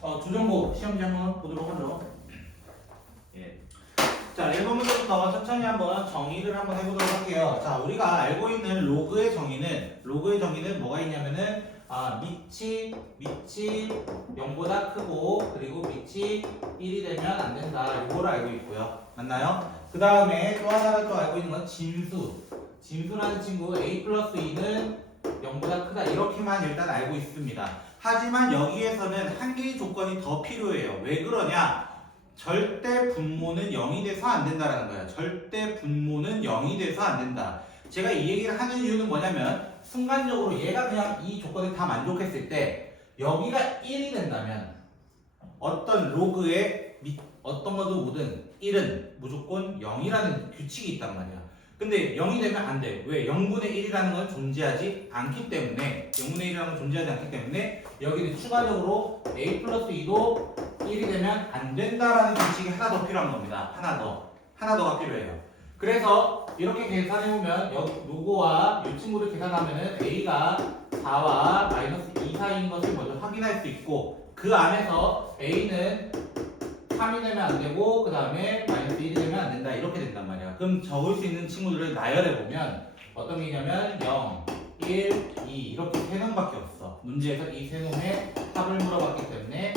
주정고 시험지 한번 보도록 하죠. 예. 자, 1번 문제부터 천천히 한번 정의를 한번 해보도록 할게요. 자, 우리가 알고 있는 로그의 정의는 뭐가 있냐면은, 밑이 0보다 크고, 그리고 밑이 1이 되면 안 된다. 이거를 알고 있고요. 맞나요? 그 다음에 또 하나를 또 알고 있는 건 진수라는 친구, a 플러스 2는 0보다 크다. 이렇게만 일단 알고 있습니다. 하지만 여기에서는 한 개의 조건이 더 필요해요. 왜 그러냐? 절대 분모는 0이 돼서 안 된다라는 거예요. 절대 분모는 0이 돼서 안 된다. 제가 이 얘기를 하는 이유는 뭐냐면 순간적으로 얘가 그냥 이 조건에 다 만족했을 때 여기가 1이 된다면 어떤 로그의 어떤 것도 모든 1은 무조건 0이라는 규칙이 있단 말이야. 근데 0이 되면 안 돼. 왜? 0분의 1이라는 건 존재하지 않기 때문에 0분의 1이라는 건 존재하지 않기 때문에 여기는 추가적으로 a 플러스 2도 1이 되면 안 된다라는 규칙이 하나 더 필요한 겁니다. 하나 더가 필요해요. 그래서 이렇게 계산해보면 여기 로그와 이 친구를 계산하면은 a가 4와 마이너스 2 사이인 것을 먼저 확인할 수 있고 그 안에서 a는 3이 되면 안 되고 그 다음에 마이너스 1이 되면 안 된다. 이렇게 된단 말이야. 그럼 적을 수 있는 친구들을 나열해보면 어떤 게 있냐면 0, 1, 2 이렇게 세 놈밖에 없어. 문제에서 이 세 놈의 합을 물어봤기 때문에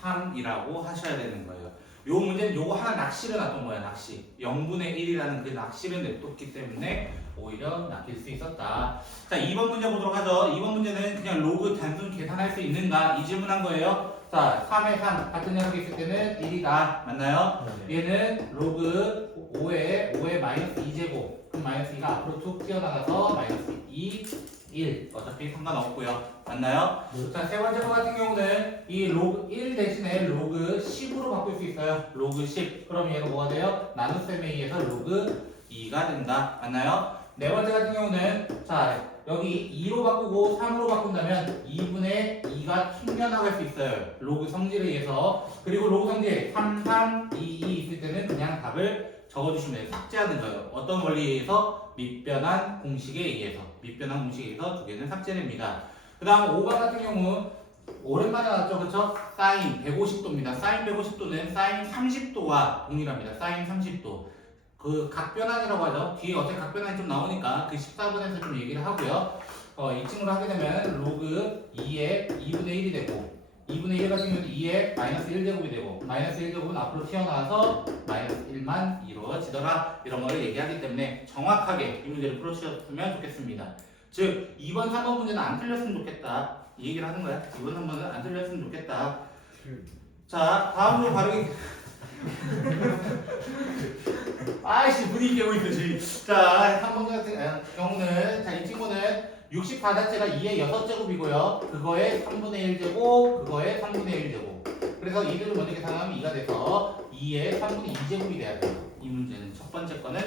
3이라고 하셔야 되는 거예요. 요 문제는 요거 하나 낚시를 놨던 거야. 낚시 0분의 1이라는 그 낚시를 냅뒀기 때문에 오히려 낚일 수 있었다. 자, 2번 문제 보도록 하죠. 2번 문제는 그냥 로그 단순 계산할 수 있는가 이 질문한 거예요. 자, 3에 3 같은 녀석이 있을 때는 1이다. 맞나요? 네. 얘는 로그 5에 마이너스 2제곱 그럼 마이너스 2가 앞으로 툭 튀어나가서 마이너스 2, 1 어차피 상관없고요. 맞나요? 자, 세 번째 거 같은 경우는 이 로그 1 대신에 로그 10으로 바꿀 수 있어요. 로그 10 그럼 얘가 뭐가 돼요? 나눗셈에 의해서 로그 2가 된다. 맞나요? 네 번째 같은 경우는 자 여기 2로 바꾸고 3으로 바꾼다면 2분의 2가 튕겨나갈 수 있어요. 로그 성질에 의해서. 그리고 로그 성질 3, 3, 2, 2 있을 때는 그냥 답을 적어주시면 돼요. 삭제하는 거예요. 어떤 원리에 의해서? 밑변환 공식에 의해서. 밑변환 공식에 의해서 두 개는 삭제됩니다. 그 다음 5번 같은 경우 오랜만에 나왔죠. 그쵸? 사인 150도입니다. 사인 150도는 사인 30도와 동일합니다. 사인 30도. 그 각변환이라고 하죠. 뒤에 어차피 각변환이 좀 나오니까 그 14번에서 좀 얘기를 하고요. 이 친구를 하게 되면 로그 2에 2분의 1이 되고 2분의 1 같은 경우는 2에 마이너스 1제곱이 되고 마이너스 1제곱은 앞으로 튀어나와서 마이너스 1만 이루어지더라. 이런 거를 얘기하기 때문에 정확하게 이 문제를 풀어주셨으면 좋겠습니다. 즉 2번, 3번 문제는 안 틀렸으면 좋겠다. 이 얘기를 하는 거야. 2번, 3번은 안 틀렸으면 좋겠다. 자, 다음으로 바르게 아이씨 분위기 깨고 있듯이. 자, 3번 같은 경우는 자, 이 친구는 64자체가 2의 6제곱이고요. 그거의 3분의 1제곱, 그거의 3분의 1제곱. 그래서 이들을 먼저 계산하면 2가 돼서 2의 3분의 2제곱이 돼야 돼요. 이 문제는 첫 번째 거는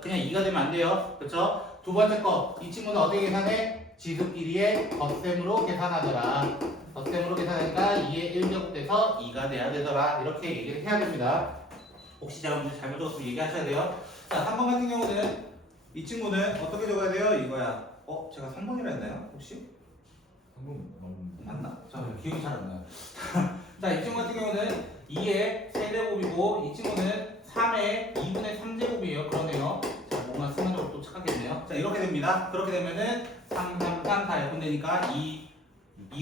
그냥 2가 되면 안 돼요. 그렇죠? 두 번째 거, 이 친구는 어떻게 계산해? 지수끼리의 덧셈으로 계산하더라. 덧셈으로 계산하니까 2의 1제곱 돼서 2가 돼야 되더라. 이렇게 얘기를 해야 됩니다. 혹시 제가 문제 잘못 적었으면 얘기하셔야 돼요. 자, 3번 같은 경우는 이 친구는 어떻게 적어야 돼요? 이거야. 제가 3번이라 했나요? 혹시? 3번 맞나? 잠깐만 기억이 잘 안 나요. 자, 이 친구 같은 경우는 2의 세제곱이고 이 친구는 3의 2분의 3제곱이에요. 그러네요. 자, 뭔가 순간적으로 또 착각했네요. 자, 이렇게 됩니다. 그렇게 되면은 3, 3, 3 다 약분되니까 2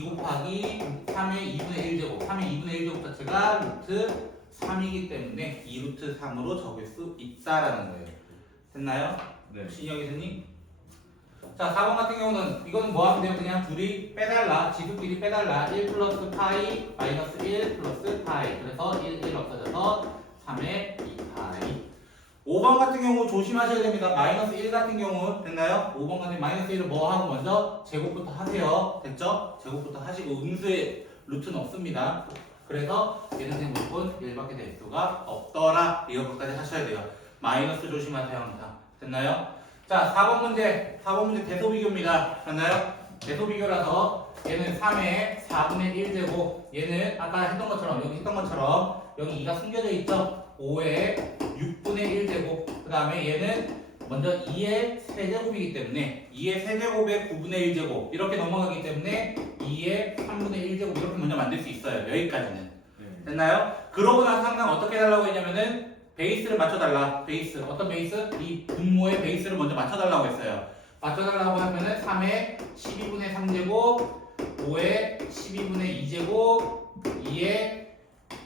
곱하기 3의 2분의 1제곱 3의 2분의 1제곱 자체가 루트 3이기 때문에 2루트 3으로 적을 수 있다라는 거예요. 됐나요? 네. 신영희 선생님? 자, 4번 같은 경우는 이거는 뭐 하면 돼요? 그냥 둘이 빼달라. 지수끼리 빼달라. 1 플러스 파이 마이너스 1 플러스 파이. 그래서 1 없어져서 3의 2파이. 5번 같은 경우 조심하셔야 됩니다. 마이너스 1 같은 경우 됐나요? 5번 같은 마이너스 1을 뭐 하고 먼저 제곱부터 하세요. 됐죠? 제곱부터 하시고 음수의 루트는 없습니다. 그래서 얘는 무조건 1밖에 될 수가 없더라. 이것까지 하셔야 돼요. 마이너스 조심하세요 항상. 됐나요? 자, 4번 문제 대소비교입니다. 됐나요? 대소비교라서 얘는 3의 4분의 1제곱 얘는 아까 했던 것처럼 여기 2가 숨겨져 있죠? 5의 6분의 1제곱 그 다음에 얘는 먼저 2의 세제곱이기 때문에 2의 세제곱의 9분의 1제곱 이렇게 넘어가기 때문에 2의 3분의 1제곱 이렇게 먼저 만들 수 있어요. 여기까지는. 됐나요? 그러고 나서 항상 어떻게 달라고 했냐면은 베이스를 맞춰달라. 베이스. 어떤 베이스? 이 분모의 베이스를 먼저 맞춰달라고 했어요. 맞춰달라고 하면은 3의 12분의 3제곱 5의 12분의 2제곱 2의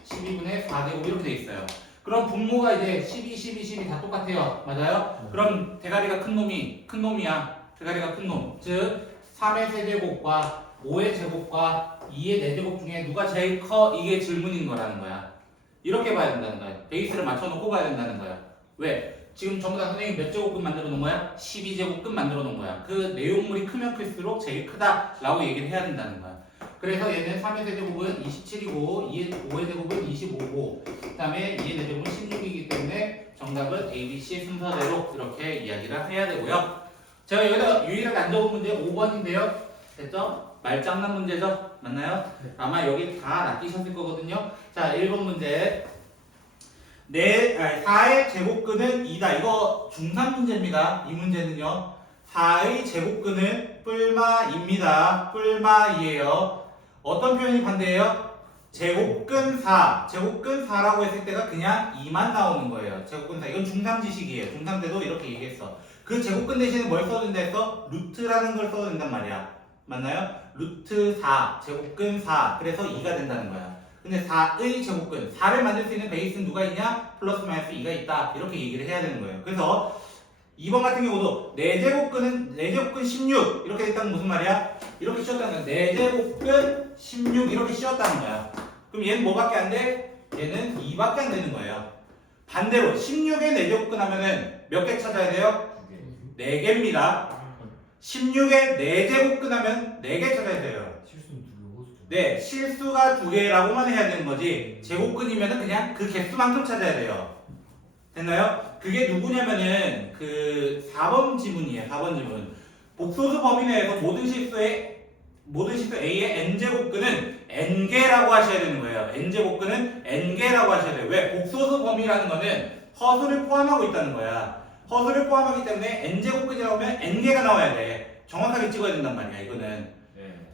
12분의 4제곱 이렇게 돼 있어요. 그럼 분모가 이제 12, 12, 12 다 똑같아요. 맞아요? 그럼 대가리가 큰 놈이야. 대가리가 큰 놈. 즉 3의 세제곱과 5의 제곱과 2의 4제곱 중에 누가 제일 커? 이게 질문인 거라는 거야. 이렇게 봐야 된다는 거야. 베이스를 맞춰놓고 봐야 된다는 거야. 왜? 지금 전부 다 선생님이 몇 제곱근 만들어 놓은 거야? 12제곱근 만들어 놓은 거야. 그 내용물이 크면 클수록 제일 크다라고 얘기를 해야 된다는 거야. 그래서 얘는 3의 세제곱은 27이고 5의 제곱은 25고 그 다음에 2의 4제곱은 16이기 때문에 정답은 A, B, C 순서대로 이렇게 이야기를 해야 되고요. 제가 여기다 유일하게 안 적은 문제 5번인데요. 됐죠? 말장난 문제죠? 맞나요? 아마 여기 다 낚이셨을 거거든요. 자, 1번 문제. 4의 제곱근은 2다. 이거 중3 문제입니다. 이 문제는요. 4의 제곱근은 뿔마입니다. 뿔마이에요. 어떤 표현이 반대예요? 제곱근 4. 제곱근 4라고 했을 때가 그냥 2만 나오는 거예요. 제곱근 4. 이건 중3 지식이에요. 중3 때도 이렇게 얘기했어. 그 제곱근 대신에 뭘 써야 된다 했어? 루트라는 걸 써야 된단 말이야. 맞나요? 루트 4. 제곱근 4. 그래서 2가 된다는 거야. 근데 4의 제곱근. 4를 만들 수 있는 베이스는 누가 있냐? 플러스 마이너스 2가 있다. 이렇게 얘기를 해야 되는 거예요. 그래서 2번 같은 경우도 4제곱근은 4제곱근 16 이렇게 됐다는 무슨 말이야? 이렇게 씌웠다는 거야. 4제곱근 16 이렇게 씌웠다는 거야. 그럼 얘는 뭐밖에 안 돼? 얘는 2밖에 안 되는 거예요. 반대로 16에 4제곱근 하면은 몇 개 찾아야 돼요? 4개입니다. 16에 4제곱근 하면 4개 찾아야 돼요. 네, 실수가 2개라고만 해야 되는 거지 제곱근이면은 그냥 그 개수만큼 찾아야 돼요. 됐나요? 그게 누구냐면은 그 4번 지문이에요. 4번 지문. 복소수 범위 내에서 모든 실수 A의 n제곱근은 n개라고 하셔야 되는 거예요. n제곱근은 n개라고 하셔야 돼요. 왜? 복소수 범위라는 거는 허수를 포함하고 있다는 거야. 허수를 포함하기 때문에 n제곱근이라고 하면 n개가 나와야 돼. 정확하게 찍어야 된단 말이야. 이거는.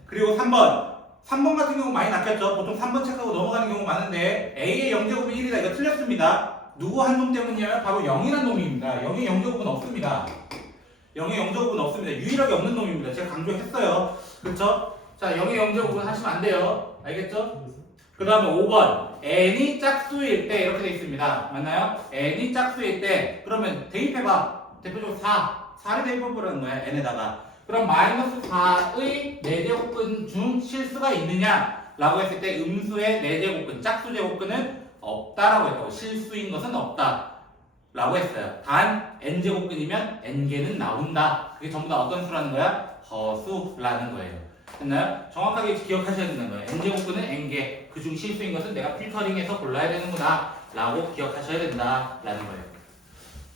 그리고 3번 같은 경우 많이 낚였죠. 보통 3번 체크하고 넘어가는 경우 많은데 A의 0제곱은 1이다. 이거 틀렸습니다. 누구 한 놈 때문이냐면 바로 0이라는 놈입니다. 0의 0제곱은 없습니다. 0의 0제곱은 없습니다. 유일하게 없는 놈입니다. 제가 강조했어요. 그렇죠? 자, 0의 0제곱은 하시면 안 돼요. 알겠죠? 그 다음에 5번 n이 짝수일 때 이렇게 돼 있습니다. 맞나요? n이 짝수일 때 그러면 대입해봐. 대표적으로 4를 대입해보라는 거야. n에다가. 그럼 마이너스 4의 4제곱근 중 실수가 있느냐? 라고 했을 때 음수의 4제곱근, 짝수 제곱근은 없다라고 했다고. 실수인 것은 없다 라고 했어요. 단 n제곱근이면 n개는 나온다. 그게 전부 다 어떤 수라는 거야? 허수라는 거예요. 됐나요? 정확하게 기억하셔야 되는 거예요. n제곱근은 n개, 그중 실수인 것은 내가 필터링해서 골라야 되는구나 라고 기억하셔야 된다라는 거예요.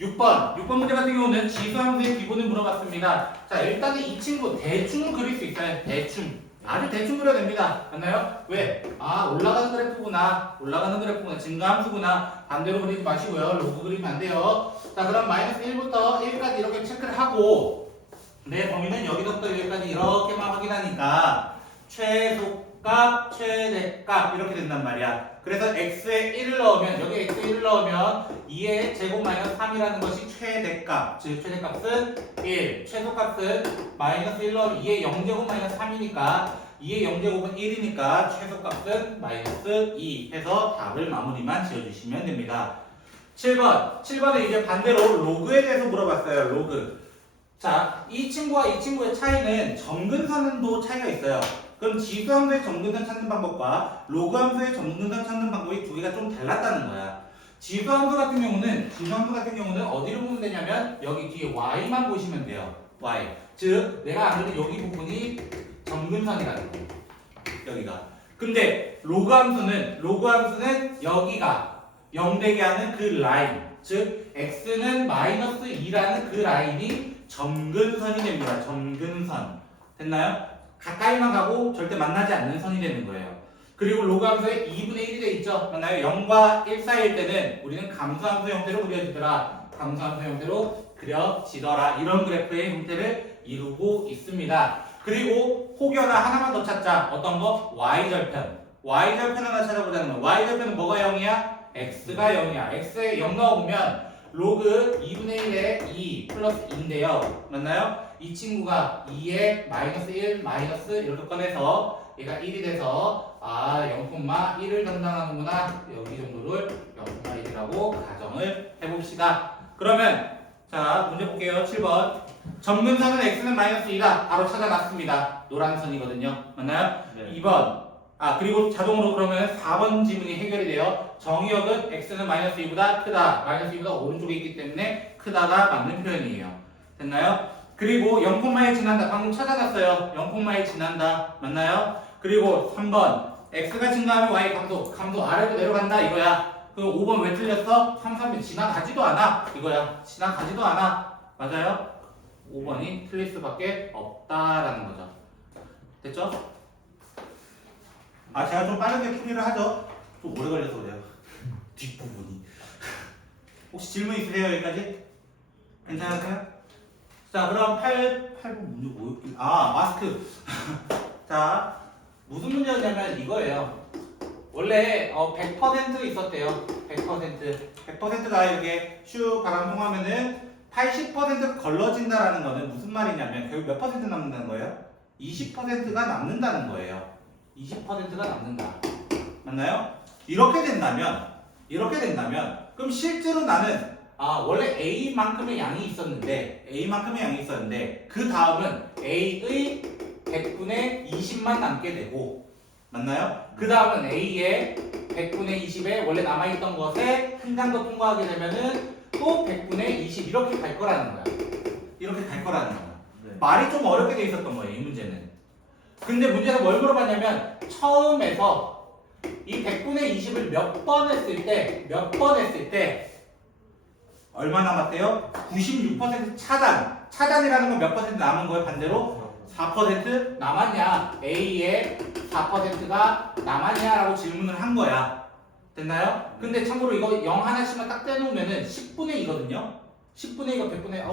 6번 문제 같은 경우는 지수함수의 기본을 물어봤습니다. 자, 일단은 이 친구 대충 그릴 수 있어요. 대충. 아주 대충 그려야 됩니다. 맞나요? 왜? 올라가는 그래프구나. 증가함수구나. 반대로 그리지 마시고요. 로그 그리면 안 돼요. 자, 그럼 마이너스 1부터 1까지 이렇게 체크를 하고 내 범위는 여기서부터 여기까지 이렇게만 확인하니까 최소값, 최대값 이렇게 된단 말이야. 그래서 x에 1을 넣으면 여기 x에 1을 넣으면 2의 제곱 마이너스 3이라는 것이 최대값. 즉 최대값은 1, 최소값은 마이너스 1 넣으면 2의 0제곱 마이너스 3이니까 2의 0제곱은 1이니까 최소값은 마이너스 2 해서 답을 마무리만 지어주시면 됩니다. 7번은 이제 반대로 로그에 대해서 물어봤어요. 로그. 자, 이 친구와 이 친구의 차이는 점근선도 차이가 있어요. 그럼 지수함수의 점근선 찾는 방법과 로그함수의 점근선 찾는 방법이 두 개가 좀 달랐다는 거야. 지수함수 같은 경우는 어디로 보면 되냐면 여기 뒤에 y만 보시면 돼요. y. 즉 내가 아는 여기 부분이 점근선이라는 거예요. 여기가. 근데 로그함수는 여기가 0 되게 하는 그 라인. 즉 x는 마이너스 2라는 그 라인이 점근선이 됩니다. 점근선. 됐나요? 가까이만 가고 절대 만나지 않는 선이 되는 거예요. 그리고 로그함수에 2분의 1이 돼 있죠. 맞나요? 0과 1 사이일 때는 우리는 감소함수 형태로 그려지더라. 감소함수 형태로 그려지더라. 이런 그래프의 형태를 이루고 있습니다. 그리고 혹여나 하나만 더 찾자. 어떤 거? y절편. y절편 하나 찾아보자는 거. y절편은 뭐가 0이야? x가 0이야. x에 0 넣어보면 로그 2분의 1에 2 플러스 2인데요. 맞나요? 이 친구가 2에 마이너스 1, 마이너스 이렇게 꺼내서 얘가 1이 돼서 0,1을 담당하는구나. 여기 정도를 0,1이라고 가정을 해봅시다. 그러면 자 문제 볼게요. 7번. 점근선은 x는 마이너스 2다. 바로 찾아놨습니다. 노란 선이거든요. 맞나요? 네. 2번. 그리고 자동으로 그러면 4번 지문이 해결이 돼요. 정의역은 x는 마이너스 2보다 크다. 마이너스 2보다 오른쪽에 있기 때문에 크다가 맞는 표현이에요. 됐나요? 그리고 0,1 지난다. 방금 찾아놨어요. 0,1 지난다. 맞나요? 그리고 3번. x가 증가하면 y 감소 아래로 내려간다 이거야. 그럼 5번 왜 틀렸어? 3, 3은 지나가지도 않아 이거야. 지나가지도 않아. 맞아요? 5번이 틀릴 수밖에 없다라는 거죠. 됐죠? 제가 좀 빠르게 풀이를 하죠. 좀 오래 걸려서 그래요. 뒷부분이. 혹시 질문 있으세요 여기까지? 괜찮으세요? 자 그럼 8번 문제 뭐였지? 마스크. 자 무슨 문제였냐면 이거예요. 원래 100% 있었대요. 100%가 이렇게 슉 바람 통하면은 80% 걸러진다라는 거는 무슨 말이냐면 결국 몇 퍼센트 남는다는 거예요? 20%가 남는다는 거예요. 20%가 남는다. 맞나요? 이렇게 된다면 그럼 실제로 나는 원래 A만큼의 양이 있었는데 그 다음은 A의 100분의 20만 남게 되고 맞나요? 그 다음은 A의 100분의 20에 원래 남아있던 것에 한 장 더 통과하게 되면은 또 100분의 20 이렇게 갈 거라는 거야. 네. 말이 좀 어렵게 돼 있었던 거예요, 이 문제는. 근데 문제는 뭘 물어봤냐면 처음에서 이 100분의 20을 몇 번 했을 때 얼마 남았대요? 96% 차단이라는 건 몇 퍼센트 남은 거예요? 반대로 4% 남았냐? A의 4%가 남았냐라고 질문을 한 거야. 됐나요? 근데 참고로 이거 0 하나씩만 딱 떼놓으면은 10분의 2거든요. 10분의 2가 100분의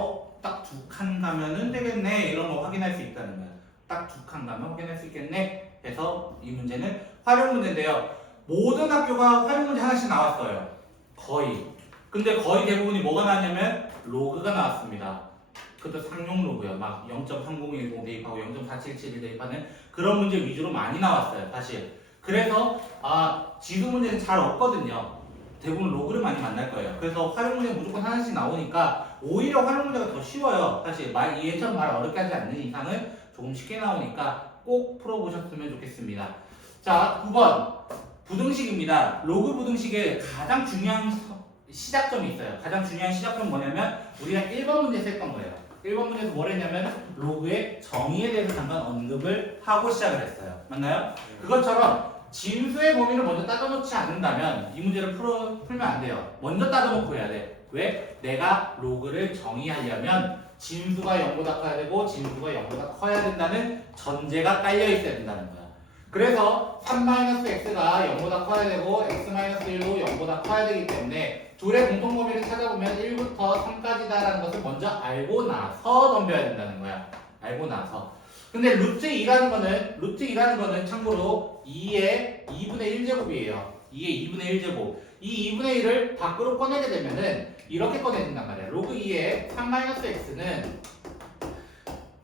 딱 두 칸 가면은 되겠네. 이런 거 확인할 수 있다는 거야. 딱 두 칸 가면 확인할 수 있겠네. 그래서 이 문제는 활용 문제인데요. 모든 학교가 활용 문제 하나씩 나왔어요. 거의. 근데 거의 대부분이 뭐가 나왔냐면 로그가 나왔습니다. 그것도 상용 로그요. 막 0.3010 대입하고 0.4771 대입하는 그런 문제 위주로 많이 나왔어요. 사실. 그래서 지수 문제는 잘 없거든요. 대부분 로그를 많이 만날 거예요. 그래서 활용 문제 무조건 하나씩 나오니까 오히려 활용 문제가 더 쉬워요. 사실 얘처럼 말 어렵게 하지 않는 이상은 조금 쉽게 나오니까 꼭 풀어보셨으면 좋겠습니다. 자, 9번 부등식입니다. 로그 부등식의 가장 중요한 시작점이 있어요. 가장 중요한 시작점은 뭐냐면 우리가 1번 문제에서 했던 거예요. 1번 문제에서 뭘 했냐면 로그의 정의에 대해서 잠깐 언급을 하고 시작을 했어요. 맞나요? 그것처럼 진수의 범위를 먼저 따져놓지 않는다면 이 문제를 풀면 안 돼요. 먼저 따져놓고 해야 돼. 왜? 내가 로그를 정의하려면 진수가 0보다 커야 되고 진수가 0보다 커야 된다는 전제가 깔려 있어야 된다는 거야. 그래서 3-x가 0보다 커야 되고 x-1도 0보다 커야 되기 때문에 둘의 공통 범위를 찾아보면 1부터 3까지다라는 것을 먼저 알고 나서 덤벼야 된다는 거야. 알고 나서. 근데 루트 2라는 거는 참고로 2의 2분의 1제곱이에요. 2의 2분의 1제곱. 이 2분의 1을 밖으로 꺼내게 되면은 이렇게 꺼내진단 말이야. 로그 2의 3-x는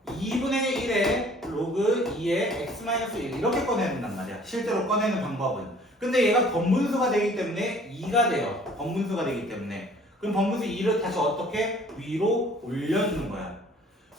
2분의 1의 로그 2의 x-1 이렇게 꺼내는단 말이야. 실제로 꺼내는 방법은. 근데 얘가 번분수가 되기 때문에 2가 돼요. 번분수가 되기 때문에. 그럼 번분수 2를 다시 어떻게? 위로 올려주는 거야.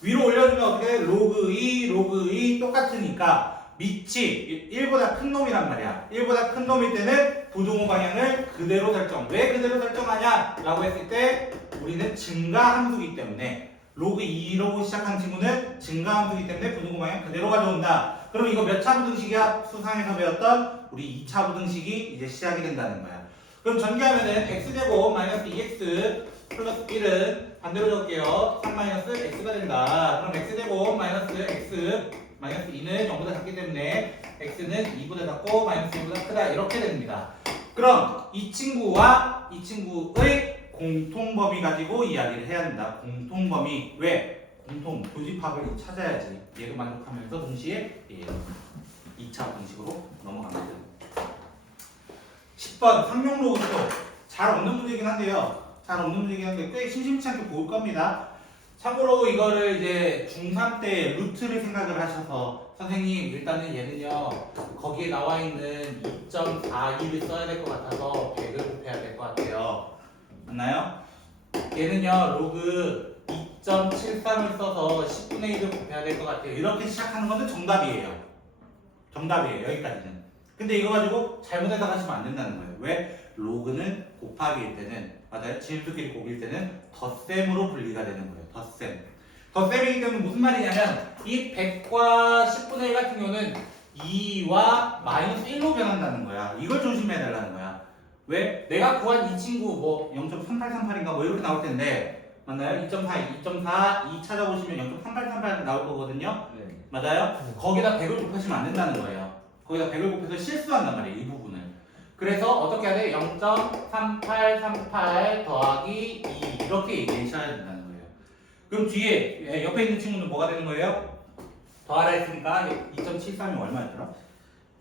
위로 올려주면 어떻게? 로그 2 똑같으니까 밑이 1보다 큰 놈이란 말이야. 1보다 큰 놈일 때는 부등호 방향을 그대로 설정. 왜 그대로 설정하냐? 라고 했을 때 우리는 증가함수이기 때문에 로그 2로 시작한 친구는 증가함수이기 때문에 부등호 방향 그대로 가져온다. 그럼 이거 몇 차 부등식이야? 수상에서 배웠던 우리 2차 부등식이 이제 시작이 된다는 거야. 그럼 전개하면은 x제곱 마이너스 2x 플러스 1은 반대로 적을게요. 3-x가 된다. 그럼 x제곱 마이너스 x 마이너스 2는 0보다 작기 때문에 x는 2보다 작고 마이너스 2보다 크다. 이렇게 됩니다. 그럼 이 친구와 이 친구의 공통범위 가지고 이야기를 해야 된다. 공통범위. 왜? 교집합을 찾아야지. 얘도 만족하면서 동시에 2차 공식으로 넘어갑니다. 10번 상용로그도 잘 없는 문제긴 한데요. 잘 없는 문제긴 한데 꽤 심심치 않게 볼 겁니다. 참고로 이거를 이제 중3 때 루트를 생각을 하셔서 선생님 일단은 얘는요 거기에 나와 있는 2.42를 써야 될 것 같아서 100을 곱해야 될 것 같아요. 맞나요? 얘는요 로그 2.73을 써서 10분의 1을 곱해야 될 것 같아요. 이렇게 시작하는 것은 정답이에요. 정답이에요. 여기까지는. 근데 이거 가지고 잘못해서 하시면 안 된다는 거예요. 왜? 로그는 곱하기일 때는 맞아요. 지름수끼리 곱일 때는 덧셈으로 분리가 되는 거예요. 덧셈. 덧셈이기 때문에 무슨 말이냐면 이 100과 10분의 1 같은 경우는 2와 마이너스 1로 변한다는 거야. 이걸 조심해야 된다는 거야. 왜? 내가 구한 이 친구 뭐 0.3838인가 뭐 이렇게 나올 텐데 맞나요? 2.4, 2.4, 2 찾아보시면 0.3838 나올 거거든요. 네. 맞아요? 거기다 100을 곱하시면 안 된다는 거예요. 거기다 100을 곱해서 실수한단 말이에요. 이 부분을. 그래서 어떻게 해야 돼? 0.3838 더하기 2 이렇게 얘기하셔야 된다는 거예요. 그럼 뒤에 옆에 있는 친구는 뭐가 되는 거예요? 더하라 했으니까 2.73이 얼마였더라?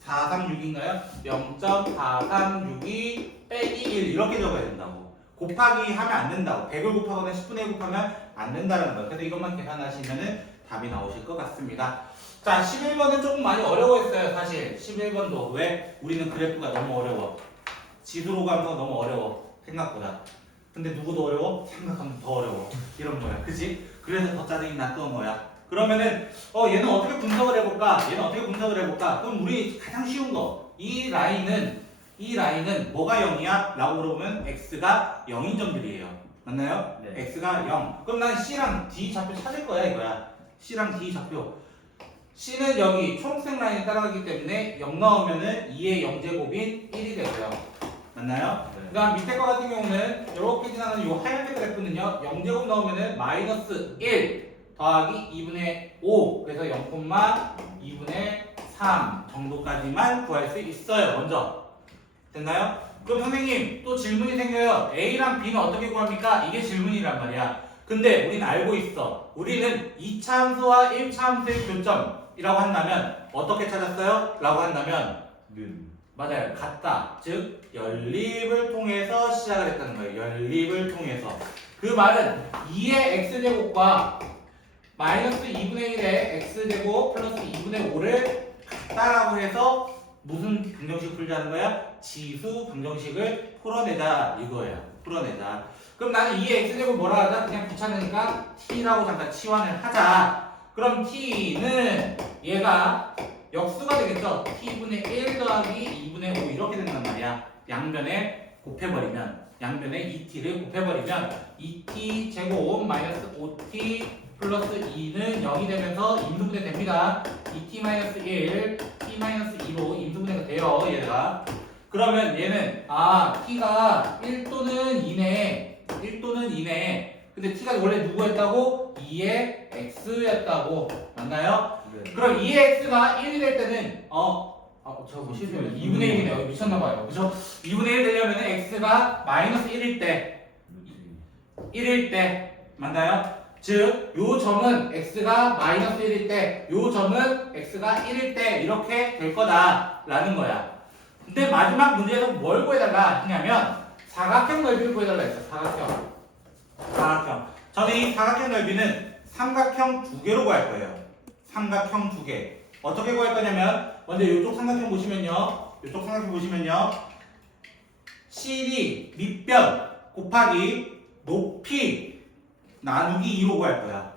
436인가요? 0.436이 빼기 1 이렇게 적어야 된다고. 곱하기 하면 안 된다고. 100을 곱하거나 10분의 1 곱하면 안 된다는 거예요. 그래서 이것만 계산하시면은 답이 나오실 것 같습니다. 자, 11번은 조금 많이 어려워했어요, 사실. 11번도. 왜? 우리는 그래프가 너무 어려워. 지수로 가면서 너무 어려워. 생각보다. 근데 누구도 어려워? 생각하면 더 어려워. 이런 거야. 그치? 그래서 더 짜증이 났던 거야. 그러면은, 얘는 어떻게 분석을 해볼까? 얘는 어떻게 분석을 해볼까? 그럼 우리 가장 쉬운 거. 이 라인은 뭐가 0이야? 라고 물어보면 x가 0인 점들이에요. 맞나요? 네. x가 0. 그럼 난 c랑 d 좌표 찾을 거야, 이거야. c랑 d 좌표. c는 여기 초록색 라인에 따라가기 때문에 0 나오면은 2의 0제곱인 1이 되고요. 맞나요? 네. 그 다음 밑에 거 같은 경우는 이렇게 지나는 이 하얀색 그래프는요 0제곱 나오면은 마이너스 1 더하기 2분의 5 그래서 0,2분의 3 정도까지만 구할 수 있어요. 먼저 됐나요? 그럼 선생님 또 질문이 생겨요. A랑 B는 어떻게 구합니까? 이게 질문이란 말이야. 근데 우리는 알고 있어. 우리는 2차 함수와 1차 함수의 교점이라고 한다면 어떻게 찾았어요? 라고 한다면 맞아요. 같다. 즉 연립을 통해서 시작을 했다는 거예요. 연립을 통해서. 그 말은 2의 x제곱과 마이너스 2분의 1의 x제곱 플러스 2분의 5를 같다라고 해서 무슨 방정식을 풀자는 거야? 지수 방정식을 풀어내자 이거예요. 풀어내자. 그럼 나는 2의 x제곱 뭐라 하자? 그냥 귀찮으니까 t라고 잠깐 치환을 하자. 그럼 t는 얘가 역수가 되겠죠? t분의 1 더하기 2분의 5 이렇게 된단 말이야. 양변에 곱해버리면 양변에 2t를 곱해버리면 2t 제곱 마이너스 5t 플러스 2는 0이 되면서 임수분해 됩니다. 2t 마이너스 1, t 마이너스 2로 임수분해가 돼요. 얘가. 그러면 얘는 t가 1 또는 2네. 1 또는 2네. 근데 t가 원래 누구였다고? 2의 x였다고. 맞나요? 네. 그럼 2의 x가 1이 될 때는 저거 뭐 실수요. 2분의 1이네요. 미쳤나봐요. 그죠? 2분의 1 되려면 x가 마이너스 1일 때 1일 때 맞나요? 즉, 요 점은 x가 마이너스 1일 때, 요 점은 x가 1일 때 이렇게 될 거다라는 거야. 근데 마지막 문제에서 뭘 구해달라 했냐면 사각형 넓이를 구해달라 했어. 사각형. 저는 이 사각형 넓이는 삼각형 두 개로 구할 거예요. 삼각형 두 개. 어떻게 구할 거냐면 먼저 이쪽 삼각형 보시면요. 실이 밑변 곱하기 높이 나누기 2로 구할 거야.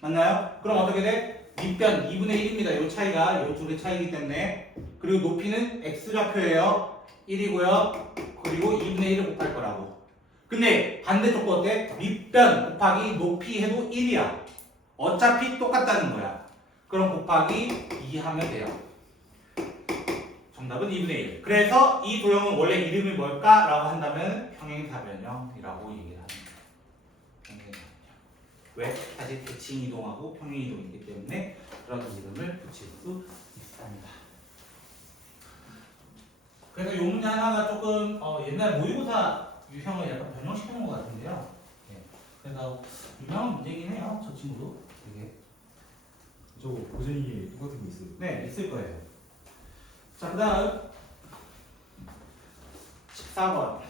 맞나요? 그럼 어떻게 돼? 밑변 2분의 1입니다. 이 차이가 이 둘의 차이이기 때문에. 그리고 높이는 x좌표예요. 1이고요. 그리고 2분의 1을 곱할 거라고. 근데 반대쪽도 어때? 밑변 곱하기 높이 해도 1이야. 어차피 똑같다는 거야. 그럼 곱하기 2 하면 돼요. 정답은 2분의 1. 그래서 이 도형은 원래 이름이 뭘까라고 한다면 평행사변형이라고 얘기를 합니다. 평행사변형. 왜? 다시 대칭 이동하고 평행 이동이기 때문에 그런 이름을 붙일 수 있습니다. 그래서 요 문제 하나가 조금 옛날 모의고사 유형을 약간 변형시켜 놓은 것 같은데요. 네. 그래서 유명한 문제긴 해요. 저 친구도 되게. 저 고전이 똑같은 거 있어요. 네, 있을 거예요. 자, 그 다음 14번.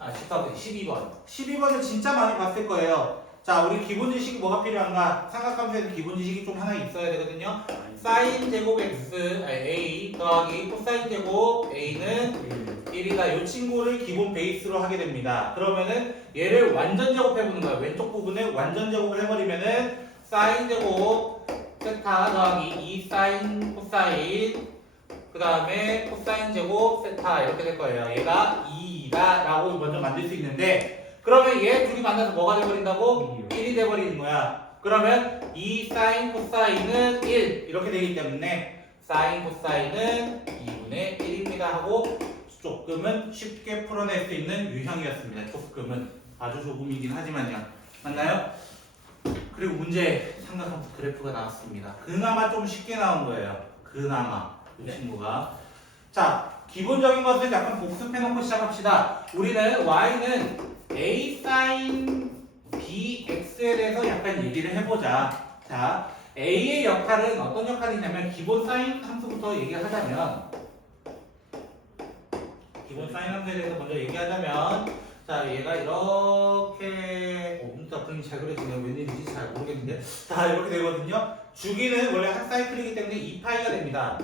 14번, 12번. 12번은 진짜 많이 봤을 거예요. 자, 우리 기본 지식이 뭐가 필요한가? 삼각함수에는 기본 지식이 좀 하나 있어야 되거든요. 사인 제곱 x, a 더하기 코사인 제곱 a는 1이다. 이 친구를 기본 베이스로 하게 됩니다. 그러면은 얘를 완전 제곱해보는 거야. 왼쪽 부분을 완전 제곱을 해버리면은 사인 제곱 세타 더하기 2 사인 코사인 그 다음에 코사인 제곱 세타 이렇게 될 거예요. 얘가 2다 라고 먼저 만들 수 있는데 그러면 얘 둘이 만나서 뭐가 돼버린다고? 1이 돼버리는 거야. 그러면 2 사인 코사인은 1 이렇게 되기 때문에 사인 코사인은 2분의 1입니다 하고 조금은 쉽게 풀어낼 수 있는 유형이었습니다. 조금은 아주 조금이긴 하지만요. 맞나요? 그리고 문제 삼각함수 그래프가 나왔습니다. 그나마 좀 쉽게 나온 거예요. 그나마 이 친구가. 자, 기본적인 것을 약간 복습해놓고 시작합시다. 우리는 y는 a sin bx에 대해서 약간 얘기를 해보자. 자, a의 역할은 어떤 역할이냐면 기본 사인 함수부터 얘기하자면 기본 사인 함수에 대해서 먼저 얘기하자면 자, 얘가 이렇게 진짜 그림이 잘 그려지네요. 웬일인지 잘 모르겠는데 자, 이렇게 되거든요. 주기는 원래 한 사이클이기 때문에 2파이가 됩니다.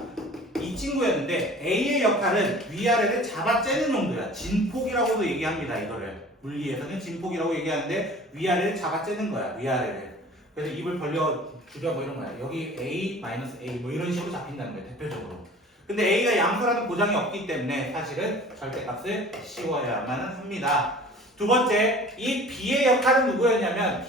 이 친구였는데 A의 역할은 위아래를 잡아째는 정도야. 진폭이라고도 얘기합니다. 이거를 물리에서는 진폭이라고 얘기하는데 위아래를 잡아째는 거야. 위아래를. 그래서 입을 벌려 줄여 뭐 이런 거야. 여기 A A 뭐 이런 식으로 잡힌다는 거야. 대표적으로. 근데 A가 양수라는 보장이 없기 때문에 사실은 절대값을 씌워야만 합니다. 두 번째, 이 B의 역할은 누구였냐면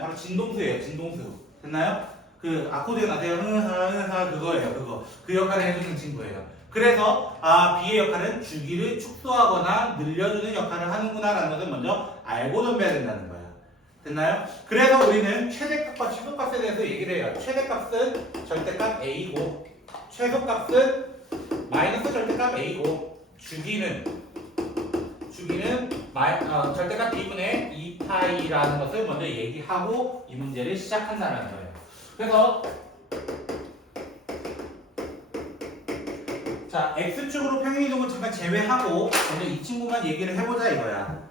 바로 진동수예요. 진동수. 됐나요? 그 아코디언 아세요? 그거예요. 그거. 그 역할을 해주는 친구예요. 그래서 B의 역할은 주기를 축소하거나 늘려주는 역할을 하는구나라는 것을 먼저 알고 넘겨야 된다는 거야. 됐나요? 그래서 우리는 최대값과 최소값에 대해서 얘기를 해요. 최대값은 절대값 A고 최소값은 마이너스 절대값 A고 주기는 절대값 B분의 2파이라는 것을 먼저 얘기하고 이 문제를 시작한다는 거예요. 그래서 자, X축으로 평행이동을 잠깐 제외하고 먼저 이 친구만 얘기를 해보자 이거야.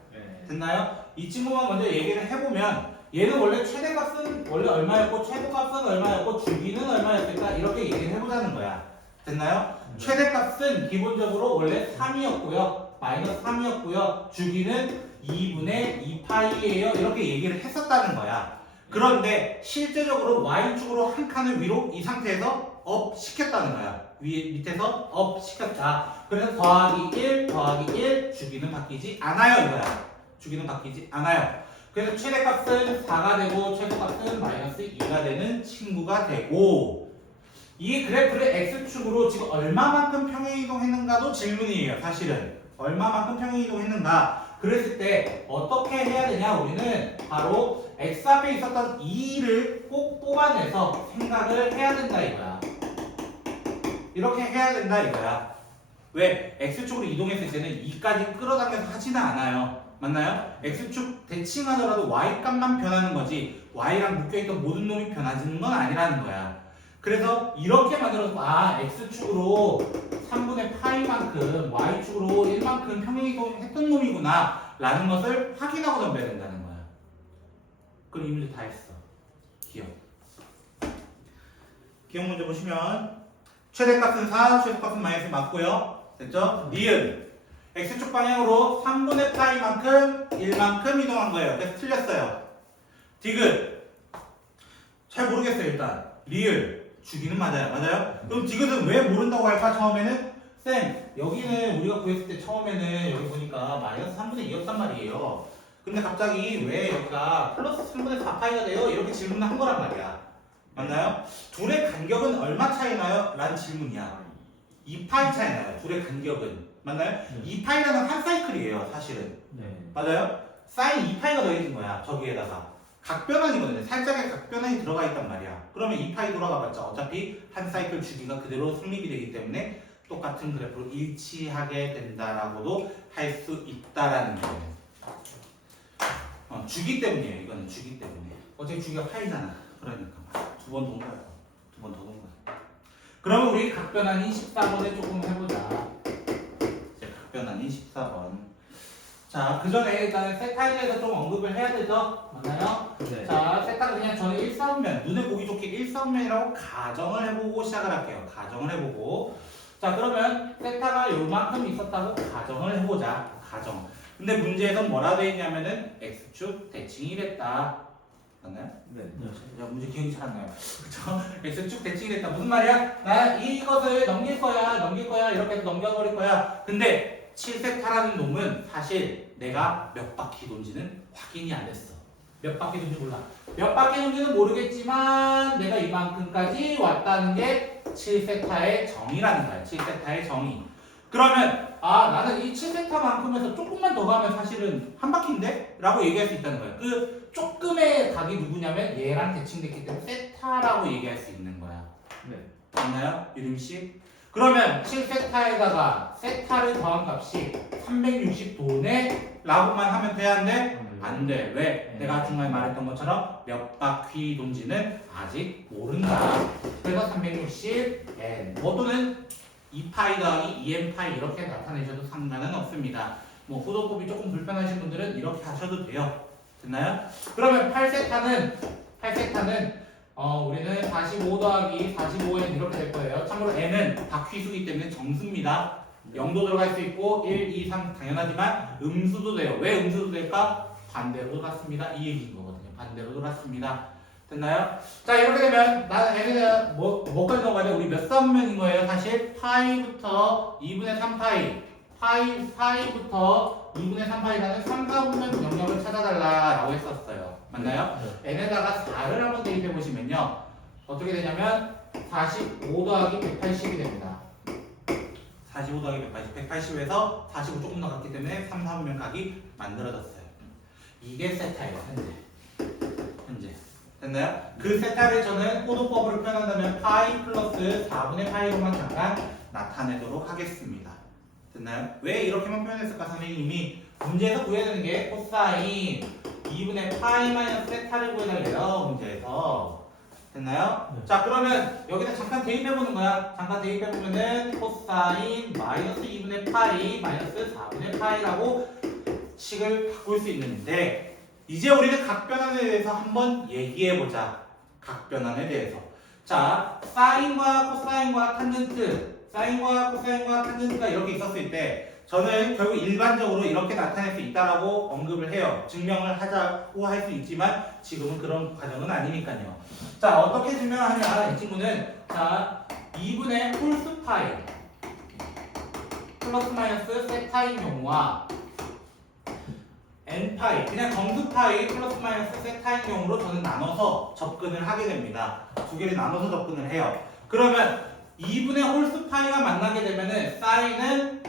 됐나요? 이 친구만 먼저 얘기를 해보면 얘는 원래 최대값은 원래 얼마였고 최소값은 얼마였고 주기는 얼마였을까 이렇게 얘기를 해보자는 거야. 됐나요? 최대값은 기본적으로 원래 3이었고요. 마이너스 3이었고요. 주기는 2분의 2파이예요. 이렇게 얘기를 했었다는 거야. 그런데 실제적으로 Y축으로 한 칸을 위로 이 상태에서 업 시켰다는 거야. 밑에서 업 시켰다. 그래서 더하기 1 주기는 바뀌지 않아요 이거야. 주기는 바뀌지 않아요. 그래서 최대값은 4가 되고 최소값은 마이너스 2가 되는 친구가 되고 이 그래프를 X축으로 지금 얼마만큼 평행이동했는가도 질문이에요. 사실은 얼마만큼 평행이동했는가 그랬을 때 어떻게 해야 되냐 우리는 바로 X 앞에 있었던 2를 꼭 뽑아내서 생각을 해야 된다 이거야. 이렇게 해야 된다 이거야. 왜? X축으로 이동했을 때는 2까지 끌어당겨서 하지는 않아요. 맞나요? X축 대칭하더라도 Y값만 변하는 거지 Y랑 묶여있던 모든 놈이 변하지는 건 아니라는 거야. 그래서 이렇게 만들어서 X축으로 3분의 파이만큼 Y축으로 1만큼 평행이동했던 놈이구나 라는 것을 확인하고 넘겨야 된다는 거야. 그럼 이 문제 다 했어. 기억 문제 보시면 최대값은 4, 최소값은 마이너스 맞고요. 됐죠? 니은 X축 방향으로 3분의 파이만큼 1만큼 이동한 거예요. 그래서 틀렸어요. 디귿 잘 모르겠어요. 일단 리을 주기는 맞아요. 그럼 디귿은 왜 모른다고 할까? 처음에는 쌤 여기는 우리가 구했을 때 처음에는 여기 보니까 마이너스 3분의 2였단 말이에요. 근데 갑자기 왜 여기가 플러스 3분의 4파이가 돼요? 이렇게 질문을 한 거란 말이야. 맞나요? 둘의 간격은 얼마 차이 나요? 라는 질문이야. 2파이 차이 나요. 둘의 간격은. 맞나요? 2파이라는 한 사이클이에요. 사실은. 맞아요? 사인 2파이가 더해진 거야. 저기에다가. 각변환이거든요. 살짝의 각변환이 들어가 있단 말이야. 그러면 2파이 돌아가봤자 어차피 한 사이클 주기가 그대로 성립이 되기 때문에 똑같은 그래프로 일치하게 된다라고도 할 수 있다라는 거예요. 주기 때문이에요. 이거는 주기 때문에. 어차피 주기가 파이잖아. 그러니까 두 번 돈 거야. 두 번 더 돈 거야. 그러면 우리 각변환인 14번에 조금 해보자. 각변환인 14번. 자, 그 전에 일단 세타에 대해서 좀 언급을 해야 되죠? 맞나요? 네. 자, 세타는 그냥 저는 일사분면, 눈에 보기 좋게 일사분면이라고 가정을 해보고 시작을 할게요. 가정을 해보고. 자, 그러면 세타가 요만큼 있었다고 가정을 해보자. 가정. 근데 문제에서 뭐라 돼 있냐면은 x축 대칭이 됐다. 맞나요? 네. 야, 문제 기억이 잘 안 나요. 그쵸? x축 대칭이 됐다. 무슨 말이야? 나 이것을 넘길 거야. 이렇게 해서 넘겨버릴 거야. 근데 7세타라는 놈은 사실 내가 몇 바퀴 돈지는 확인이 안 됐어. 몇 바퀴 돈지 몰라. 몇 바퀴 돈지는 모르겠지만 내가 이만큼까지 왔다는 게 7세타의 정의라는 거야. 7세타의 정의. 그러면 나는 이 7세타만큼에서 조금만 더 가면 사실은 한 바퀴인데? 라고 얘기할 수 있다는 거야. 그 조금의 각이 누구냐면 얘랑 대칭됐기 때문에 세타라고 얘기할 수 있는 거야. 네. 맞나요? 유림씨? 그러면 7세타에다가 세타를 더한 값이 360도네? 라고만 하면 돼야 안 돼? 안 돼. 왜? 내가 중간에 말했던 것처럼 몇 바퀴 돈지는 아직 모른다. 그래서 360n 또는 2파이 더하기 2n파이 이렇게 나타내셔도 상관은 없습니다. 뭐 후도법이 조금 불편하신 분들은 이렇게 하셔도 돼요. 됐나요? 그러면 8세타는 우리는 45 더하기 45n 이렇게 될 거예요. 참고로 n은 바퀴수기 때문에 정수입니다. 0도 들어갈 수 있고 1, 2, 3 당연하지만 음수도 돼요. 왜 음수도 될까? 반대로 돌았습니다. 이 얘기인 거거든요. 반대로 돌았습니다. 됐나요? 자, 이렇게 되면 나는 n은 뭐까지 넘어가야 돼? 우리 몇 사분면인 거예요? 사실 파이부터 2분의 3파이 파이부터 2분의 3파이라는 3, 4분면 영역을 찾아달라라고 했었어요. 맞나요? n에다가 4를 한번 대입해 보시면요. 어떻게 되냐면 45 더하기 180이 됩니다. 45 더하기 180, 180에서 45 조금 더 갔기 때문에 3, 4분면 각이 만들어졌어요. 이게 세타예요. 현재. 됐나요? 그 세타를 저는 호도법으로 표현한다면 파이 플러스 4분의 파이로만 잠깐 나타내도록 하겠습니다. 됐나요? 왜 이렇게만 표현했을까? 선생님이 문제에서 구해야 되는 게 코사인 2분의 파이 마이너스 세타를 구해달래요. 문제에서. 됐나요? 네. 자, 그러면 여기다 잠깐 대입해보는 거야. 잠깐 대입해보면은 코사인 마이너스 2분의 파이 마이너스 4분의 파이라고 식을 바꿀 수 있는데 이제 우리는 각변환에 대해서 한번 얘기해보자. 각변환에 대해서. 자, 사인과 코사인과 탄젠트, 사인과 코사인과 탄젠트가 이렇게 있었을 때 저는 결국 일반적으로 이렇게 나타낼 수 있다라고 언급을 해요. 증명을 하자고 할 수 있지만 지금은 그런 과정은 아니니까요. 자, 어떻게 증명하냐? 이 친구는 자 2분의 홀수 파이 플러스 마이너스 세타인 경우와 n파이 그냥 정수파이 플러스 마이너스 세타인 경우로 저는 나눠서 접근을 하게 됩니다. 두 개를 나눠서 접근을 해요. 그러면 2분의 홀수 파이가 만나게 되면은 사인은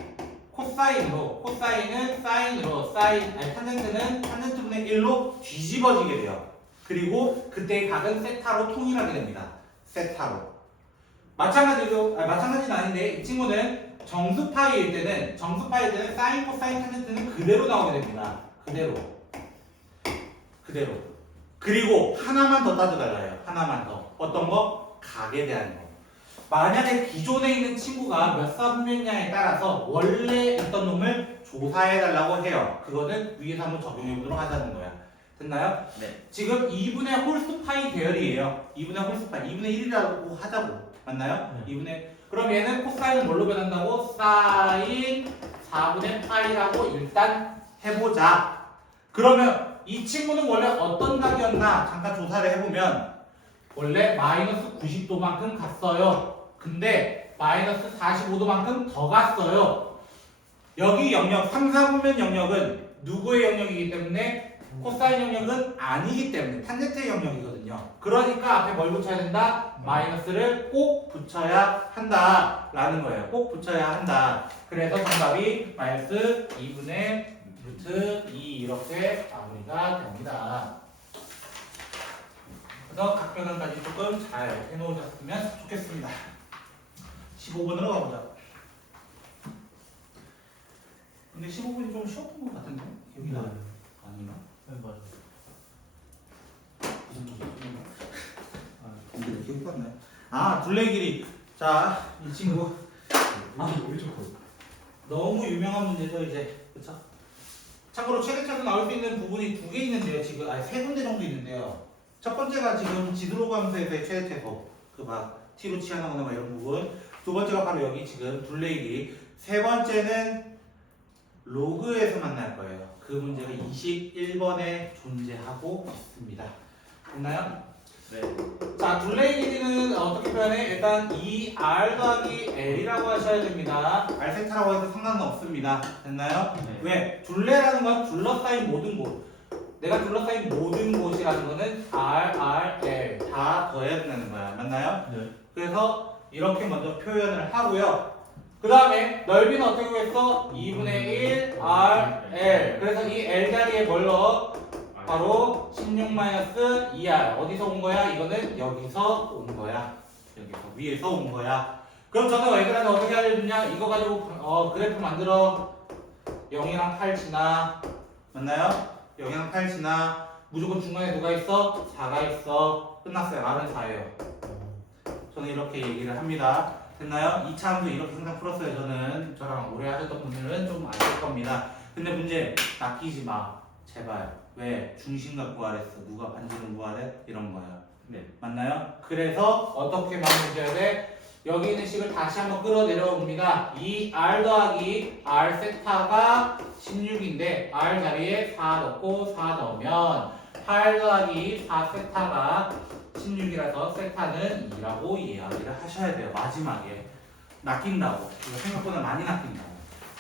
코사인으로, 코사인은 사인으로, 탄젠트는 탄젠트분의 1로 뒤집어지게 돼요. 그리고 그때의 각은 세타로 통일하게 됩니다. 세타로. 마찬가지는 아닌데 이 친구는 정수파이일 때는 사인, 코사인, 탄젠트는 그대로 나오게 됩니다. 그대로. 그리고 하나만 더 따져달라요. 하나만 더. 어떤 거? 각에 대한 거. 만약에 기존에 있는 친구가 몇 사분면이냐에 따라서 원래 있던 놈을 조사해달라고 해요. 그거는 위에서 한번 적용해보도록 하자는 거야. 됐나요? 네. 지금 2분의 홀수 파이 계열이에요. 2분의 홀수 파이. 2분의 1이라고 하자고. 맞나요? 네. 2분의. 그럼 얘는 코사인은 뭘로 변한다고? 사인 4분의 파이라고 일단 해보자. 그러면 이 친구는 원래 어떤 각이었나? 잠깐 조사를 해보면 원래 마이너스 90도만큼 갔어요. 근데 마이너스 45도만큼 더 갔어요. 여기 영역, 3, 4분면 영역은 누구의 영역이기 때문에 코사인 영역은 아니기 때문에 탄젠트의 영역이거든요. 그러니까 앞에 뭘 붙여야 된다? 마이너스를 꼭 붙여야 한다 라는 거예요. 꼭 붙여야 한다. 그래서 정답이 마이너스 2분의 루트 2 이렇게 마무리가 됩니다. 그래서 각변환까지 조금 잘 해놓으셨으면 좋겠습니다. 15번으로 가보자. 근데 15분이 좀 쉬웠던 것 같은데? 기억이 나? 아닌가? 네, 맞아. 무슨 소리야? 근데 기억도 안 나요. 아, 둘레 길이. 자, 이 친구 엄청 커요. 너무 유명한 문제죠, 이제. 그쵸? 참고로 최근에 나올 수 있는 부분이 두 개 있는데요. 지금 세 군데 정도 있는데요. 첫 번째가 지금 지드로그 함수에서의 최대 최소. t로 치환하거나 뭐 이런 부분. 두 번째가 바로 여기 지금 둘레 길이. 세 번째는 로그에서 만날 거예요. 그 문제가 21번에 존재하고 있습니다. 됐나요? 네. 자, 둘레의 길이는 어떻게 표현해? 일단 2r 더하기 l이라고 하셔야 됩니다. r 세타라고 해도 상관은 없습니다. 됐나요? 네. 왜? 둘레라는 건 둘러싸인 모든 곳. 내가 둘러싸인 모든 곳이라는 거는 r, l 다 더해야 된다는 거야. 맞나요? 네. 그래서 이렇게 먼저 표현을 하고요. 그 다음에 넓이는 어떻게 구했어? 2분의 1 r, l. 그래서 이 l 자리에 뭘 넣어? 바로 16-2r. 어디서 온 거야? 이거는 여기서 온 거야. 여기서 위에서 온 거야. 그럼 저는 얘들한테 어떻게 알려주냐? 이거 가지고 그래프 만들어. 0이랑 8 지나. 맞나요? 0이랑 8 지나. 무조건 중간에 누가 있어? 4가 있어. 끝났어요. r은 4예요. 저는 이렇게 얘기를 합니다. 됐나요? 2차 함수 이렇게 항상 풀었어요. 저랑 오래 하셨던 분들은 좀 아실 겁니다. 근데 문제 낚이지 마. 제발. 왜? 중심각 구하랬어. 누가 반지름 구하래? 이런 거야. 네. 맞나요? 그래서 어떻게 만들어줘야 돼? 여기 있는 식을 다시 한번 끌어내려옵니다. 이 r 더하기 r 세타가 16인데 r 자리에 4 넣고 4 넣으면 8 더하기 4 세타가 16이라서 세타는 2라고 이야기를 하셔야 돼요. 마지막에 낚인다고. 이거 생각보다 많이 낚인다고.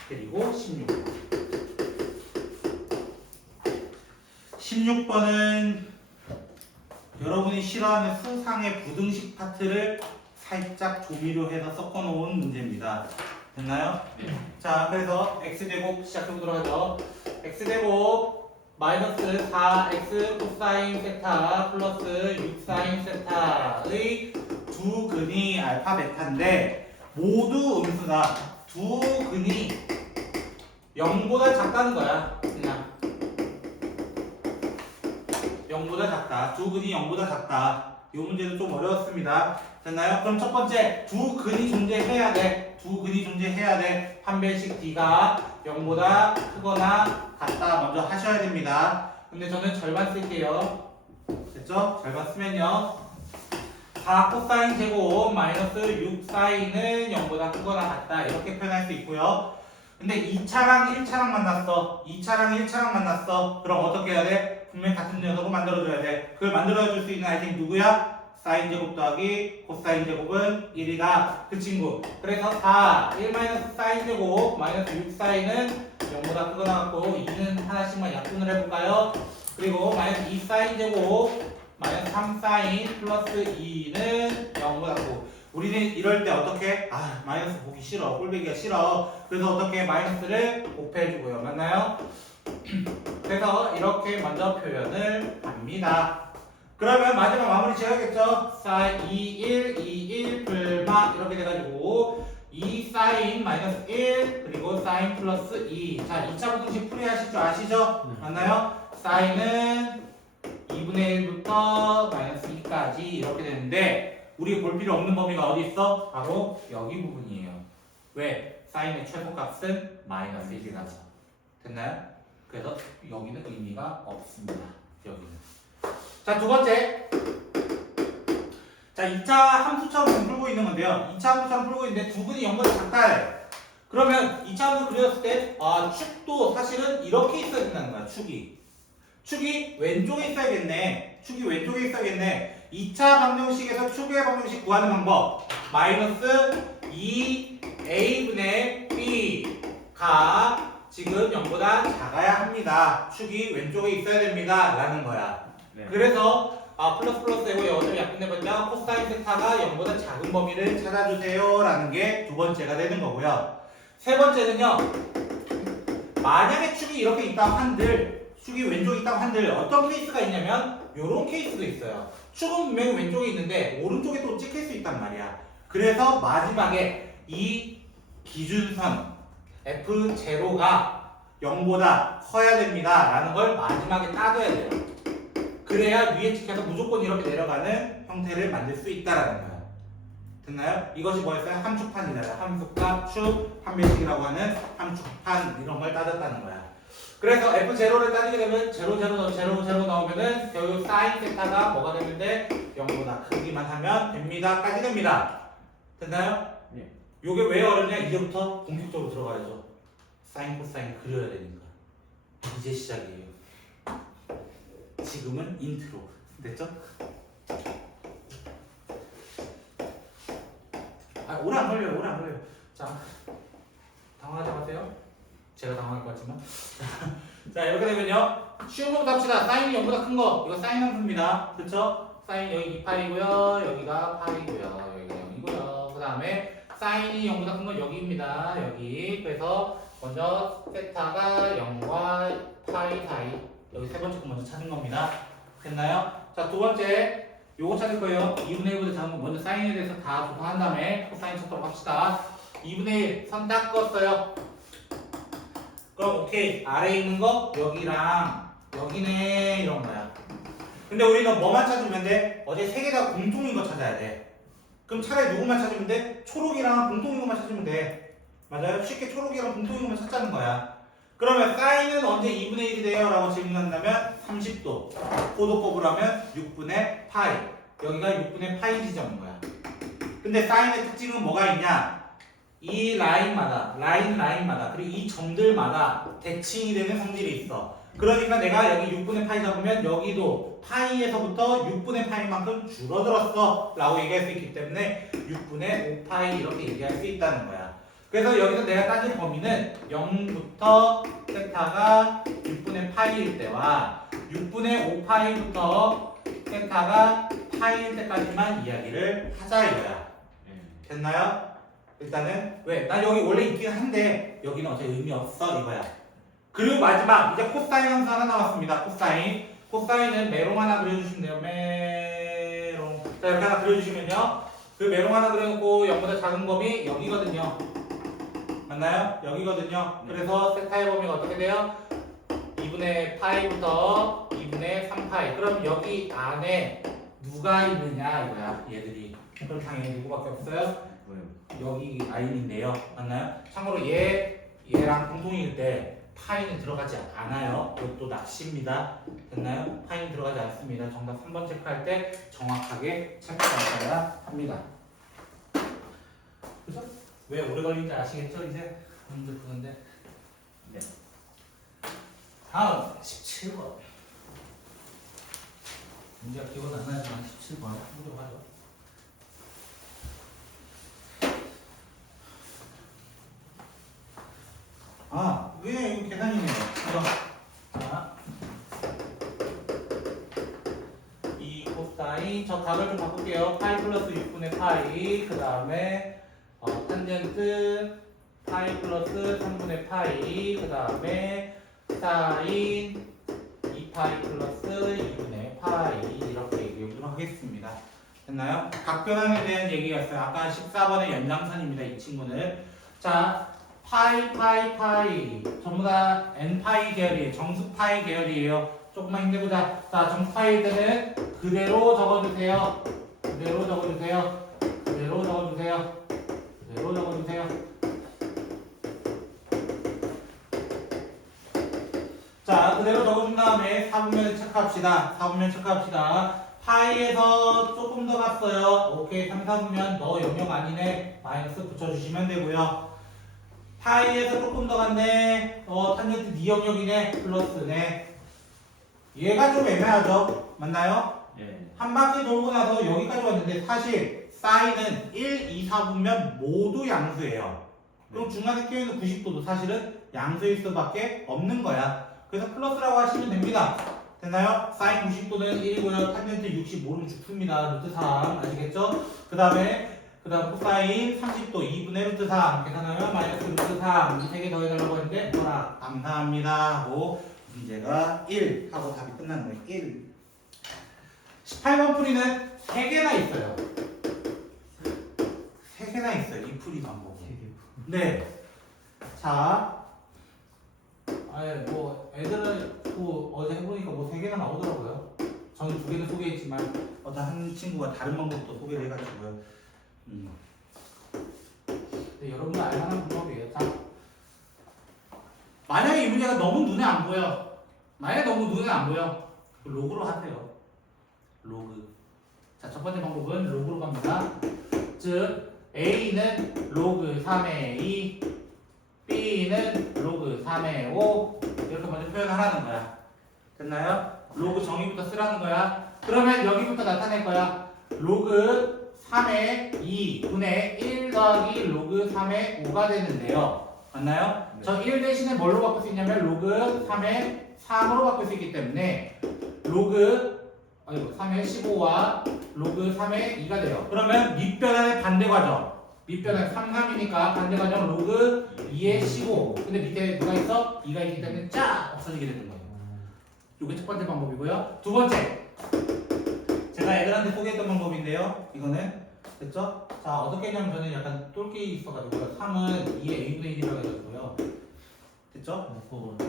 그리고 16번은 여러분이 싫어하는 수상의 부등식 파트를 살짝 조미료해서 섞어놓은 문제입니다. 됐나요? 네. 자, 그래서 x제곱 시작해보도록 하죠. x제곱 마이너스 4x 코사인 세타 플러스 6 사인 세타의 두 근이 알파 베타인데 모두 음수다. 두 근이 0보다 작다는 거야. 그냥 0보다 작다. 두 근이 0보다 작다. 이 문제는 좀 어려웠습니다. 됐나요? 그럼 첫 번째 두 근이 존재해야 돼. 두 근이 존재해야 돼. 판별식 D가 0보다 크거나 같다 먼저 하셔야 됩니다. 근데 저는 절반 쓸게요. 됐죠? 절반 쓰면요. 4 코사인 제곱 마이너스 6 사인은 0보다 크거나 같다. 이렇게 표현할 수 있고요. 근데 2차랑 1차랑 만났어. 2차랑 1차랑 만났어. 그럼 어떻게 해야 돼? 분명히 같은 녀석을 만들어줘야 돼. 그걸 만들어줄 수 있는 아이템이 누구야? 사인 제곱 더하기 코사인 제곱은 1이다. 그 친구. 그래서 4, 1 마이너스 사인 제곱 마이너스 6 사인은 0보다 크거나 같고 2는 하나씩만 약분을 해볼까요? 그리고 마이너스 2 사인 제곱 마이너스 3 사인 플러스 2는 0보다 크고 우리는 이럴 때 어떻게? 마이너스 보기 싫어. 꼴보기가 싫어. 그래서 어떻게 마이너스를 곱해주고요. 맞나요? 그래서 이렇게 먼저 표현을 합니다. 그러면 마지막 마무리 지어야겠죠? 4, 2, 1, 2, 1, 불마 이렇게 돼가지고 2 사인 마이너스 1 그리고 사인 플러스 2. 자, 2차 부등식 풀이하실 줄 아시죠? 맞나요? 사인은 2분의 1부터 마이너스 2까지 이렇게 되는데 우리가 볼 필요 없는 범위가 어디 있어? 바로 여기 부분이에요. 왜? 사인의 최소값은 마이너스 1이라서. 됐나요? 그래서 여기는 의미가 없습니다. 여기는. 자, 두 번째. 자, 2차 함수처럼 지금 풀고 있는 건데요. 2차 함수처럼 풀고 있는데 두 근이 0보다 작다. 그러면 2차 함수 그렸을 때 축도 사실은 이렇게 있어야 된다는 거야. 축이 왼쪽에 있어야겠네. 축이 왼쪽에 있어야겠네. 2차 방정식에서 축의 방정식 구하는 방법. 마이너스 2a분의 b가 지금 0보다 작아야 합니다. 축이 왼쪽에 있어야 됩니다. 라는 거야. 네. 그래서 플러스 되고 여기서 약분해봤자 코사인 세타가 0보다 작은 범위를 찾아주세요. 라는 게 두 번째가 되는 거고요. 세 번째는요. 만약에 축이 이렇게 있다고 한들 축이 왼쪽에 있다고 한들 어떤 케이스가 있냐면 요런 케이스도 있어요. 축은 분명히 왼쪽에 있는데 오른쪽에 또 찍힐 수 있단 말이야. 그래서 마지막에 이 기준선 F0가 0보다 커야 됩니다 라는 걸 마지막에 따져야 돼요. 그래야 위에 찍혀서 무조건 이렇게 내려가는 형태를 만들 수 있다라는 거예요. 됐나요? 이것이 뭐였어요? 함축판이잖아요. 함수값, 축, 판별식이라고 하는 함축판 이런 걸 따졌다는 거야. 그래서 F0를 따지게 되면 0, 0, 0, 0 나오면은 결국 사인 세타가 뭐가 되는데 0보다 크기만 하면 됩니다. 까지 됩니다. 됐나요? 네. 요게 왜 어렵냐? 이제부터 본격적으로 들어가야죠. 사인, 코사인 그려야 되니까. 이제 시작이에요. 지금은 인트로. 됐죠? 아, 오래 안 걸려요. 오래 안 걸려요. 자, 당황하지 마세요. 제가 당황할 것 같지만. 자, 이렇게 되면요. 쉬운 거부터 합시다. 사인이 0보다 큰 거. 이거 사인 함수입니다. 그쵸? 사인 여기 2파이고요. 여기가 파이고요. 여기가 0이고요. 그 다음에 사인이 0보다 큰 건 여기입니다. 여기. 그래서 먼저 세타가 0과 파이 사이. 여기 세 번째 거 먼저 찾은 겁니다. 됐나요? 자, 두 번째. 요거 찾을 거예요. 2분의 1보다 작은 거 먼저 사인에 대해서 다 조사한 다음에 코사인 찾도록 합시다. 2분의 1 선 딱 그었어요. 그럼 오케이. 아래에 있는 거 여기랑 여기네 이런 거야. 근데 우리는 뭐만 찾으면 돼? 어제 세 개 다 공통인 거 찾아야 돼. 그럼 차라리 누구만 찾으면 돼? 초록이랑 공통인 것만 찾으면 돼. 맞아요? 쉽게 초록이랑 공통인 것만 찾자는 거야. 그러면 사인은 언제 2분의 1이 돼요? 라고 질문한다면 30도. 고도법으로 하면 6분의 파이. 여기가 6분의 파이 지점인 거야. 근데 사인의 특징은 뭐가 있냐? 이 라인마다 그리고 이 점들마다 대칭이 되는 성질이 있어. 그러니까 내가 여기 6분의 파이 잡으면 여기도 파이에서부터 6분의 파이만큼 줄어들었어 라고 얘기할 수 있기 때문에 6분의 5파이 이렇게 얘기할 수 있다는 거야. 그래서 여기서 내가 따질 범위는 0부터 세타가 6분의 파이일 때와 6분의 5파이부터 세타가 파이일 때까지만 이야기를 하자 이거야. 됐나요? 일단은 왜? 난 여기 원래 있긴 한데 여기는 어차피 의미 없어 이거야. 그리고 마지막 이제 코사인 함수 하나 나왔습니다. 코사인은 메롱 하나 그려주시면 돼요. 메롱. 자, 이렇게 하나 그려주시면요. 그 메롱 하나 그려놓고 0보다 작은 범위 여기거든요. 맞나요? 여기거든요. 그래서 세타의 범위가 어떻게 돼요? 2분의 파이부터 2분의 3파이. 그럼 여기 안에 누가 있느냐 이거야. 얘들이. 그럼 당연히 누구밖에 없어요? 여기 라인인데요. 맞나요? 참고로 얘랑 공통일 때 파이는 들어가지 않아요. 이것도 낚시입니다. 됐나요? 파이는 들어가지 않습니다. 정답 3번 체크할 때 정확하게 체크하셔야 합니다. 그죠? 왜 오래 걸리는지 아시겠죠? 이제 문제 푸는데. 네. 다음 17번. 문제가 기억은 안 나지만 17번 해보도록 하죠. 아, 왜 이거 계산이네요. 이거. 자, 이 코사인 저 각을 좀 바꿀게요. 파이 플러스 6분의 파이. 그 다음에 탄젠트 파이 플러스 3분의 파이. 그 다음에 사인 2파이 플러스 2분의 파이. 이렇게 얘기하도록 하겠습니다. 됐나요? 각변환에 대한 얘기였어요. 아까 14번의 연장선입니다. 이 친구는. 자. 파이 전부 다 n파이 계열이에요. 정수파이 계열이에요. 조금만 힘내보자. 자, 정수파일 때는 그대로 적어주세요. 그대로 적어주세요. 그대로 적어주세요. 그대로 적어주세요. 자, 그대로 적어준 다음에 4분면 체크합시다. 4분면 체크합시다. 파이에서 조금 더 갔어요. 오케이, 3, 4분면 너 영역 아니네. 마이너스 붙여주시면 되고요. 파이에서 조금 더 갔네. 탄젠트 네 영역이네. 플러스네. 얘가 좀 애매하죠? 맞나요? 네. 한 바퀴 돌고 나서 여기까지 왔는데 사실 사인은 1, 2, 4분면 모두 양수예요. 그럼 중간에 끼어있는 90도도 사실은 양수일 수밖에 없는 거야. 그래서 플러스라고 하시면 됩니다. 됐나요? 사인 90도는 1이고요. 탄젠트 60 모르면 죽습니다. 루트 3 아시겠죠? 그 다음 코사인 30도 2분의 루트 3 계산하면 마이너스 루트 3 이 세 개 더해달라고 했는데 뭐라 감사합니다 하고 문제가 1 하고 답이 끝나는 거예요. 1 18번 풀이는 3개나 있어요. 3개나 있어요. 이 풀이 방법이. 네. 자, 네, 뭐 애들은 뭐 어제 해보니까 뭐 3개나 나오더라고요. 저는 2개를 소개했지만 어떤 한 친구가 다른 방법도 소개를 해가지고요. 네, 여러분도 알만한 방법이에요. 자, 만약에 이 문제가 너무 눈에 안 보여. 만약에 너무 눈에 안 보여. 로그로 하세요. 로그. 자, 첫 번째 방법은 로그로 갑니다. 즉 A는 로그 3의 2, B는 로그 3의 5 이렇게 먼저 표현을 하라는 거야. 됐나요? 로그 정의부터 쓰라는 거야. 그러면 여기부터 나타낼 거야. 로그 3의 2분의 1 더하기 로그 3의 5가 되는데요. 맞나요? 네. 저 1 대신에 뭘로 바꿀 수 있냐면 로그 3의 3으로 바꿀 수 있기 때문에 로그 3의 15와 로그 3의 2가 돼요. 그러면 밑변환의 반대 과정. 밑변환 3, 3이니까 반대 과정 로그 2의 15. 근데 밑에 누가 있어? 2가 있기 때문에 쫙 없어지게 되는 거예요. 이게 첫 번째 방법이고요. 두 번째. 제가 애들한테 소개했던 방법인데요. 이거는 됐죠? 자, 어떻게 했냐면 저는 약간 똘끼 있어가지고요. 3은 2의 a분의 1이라고 해가지고요. 됐죠?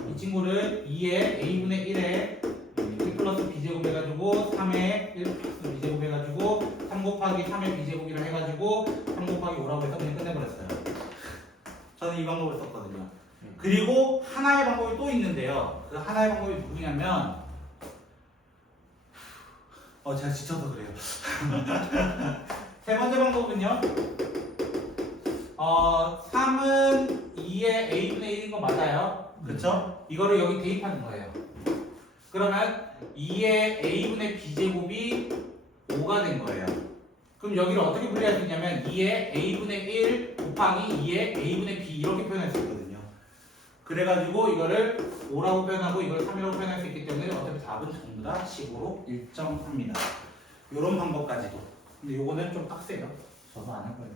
이 친구를 2의 a분의 1에 1 플러스 b제곱 해가지고 3의 1 플러스 b제곱 해가지고 3 곱하기 3의 b제곱이라 해가지고 3 곱하기 5라고 해서 그냥 끝내버렸어요. 저는 이 방법을 썼거든요. 그리고 하나의 방법이 또 있는데요. 그 하나의 방법이 누구냐면 제가 지쳐서 그래요. 세 번째 방법은요. 3은 2의 a분의 1인 거 맞아요. 그쵸? 이거를 여기 대입하는 거예요. 그러면 2의 a분의 b제곱이 5가 된 거예요. 그럼 여기를 어떻게 분리할 수 있냐면 2의 a분의 1 곱하기 2의 a분의 b 이렇게 표현할 수 있거든요. 그래가지고 이거를 5라고 표현하고 이걸 3이라고 표현할 수 있기 때문에 어차피 답은 전부 다 15로 1.3입니다. 이런 방법까지도. 근데 요거는 좀 빡세요. 저도 안 할 거예요.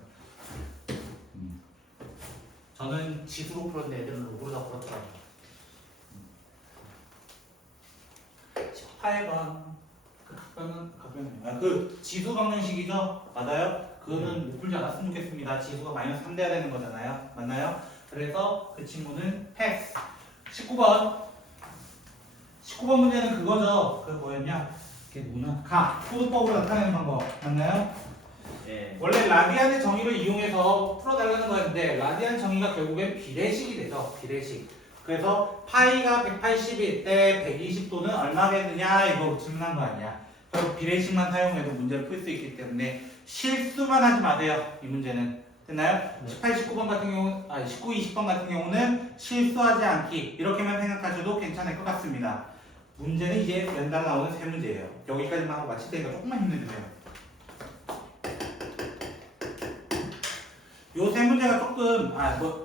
저는 지수로 풀었는데 애들은 로그로 다 풀었더라고요. 18번. 그 지수 방정식이죠? 맞아요? 그거는 못 풀지 않았으면 좋겠습니다. 지수가 마이너스 3 돼야 되는 거잖아요. 맞나요? 그래서 그 친구는 패스. 19번. 19번 문제는 그거죠. 그 뭐였냐? 그게 뭐냐? 소수법으로 나타내는 방법. 맞나요? 예. 원래 라디안의 정의를 이용해서 풀어달라는 거였는데 라디안 정의가 결국엔 비례식이 되죠. 비례식. 그래서 파이가 180일 때 120도는 얼마 되느냐 이거 질문한 거 아니야. 결국 비례식만 사용해도 문제를 풀 수 있기 때문에 실수만 하지 마세요. 이 문제는. 됐나요? 18, 19번 같은 경우, 19, 20번 같은 경우는 실수하지 않기 이렇게만 생각하셔도 괜찮을 것 같습니다. 문제는 이제 연달아 나오는 세 문제예요. 여기까지만 하고 마칠 테니까 조금만 힘내주세요. 요 세 문제가 조금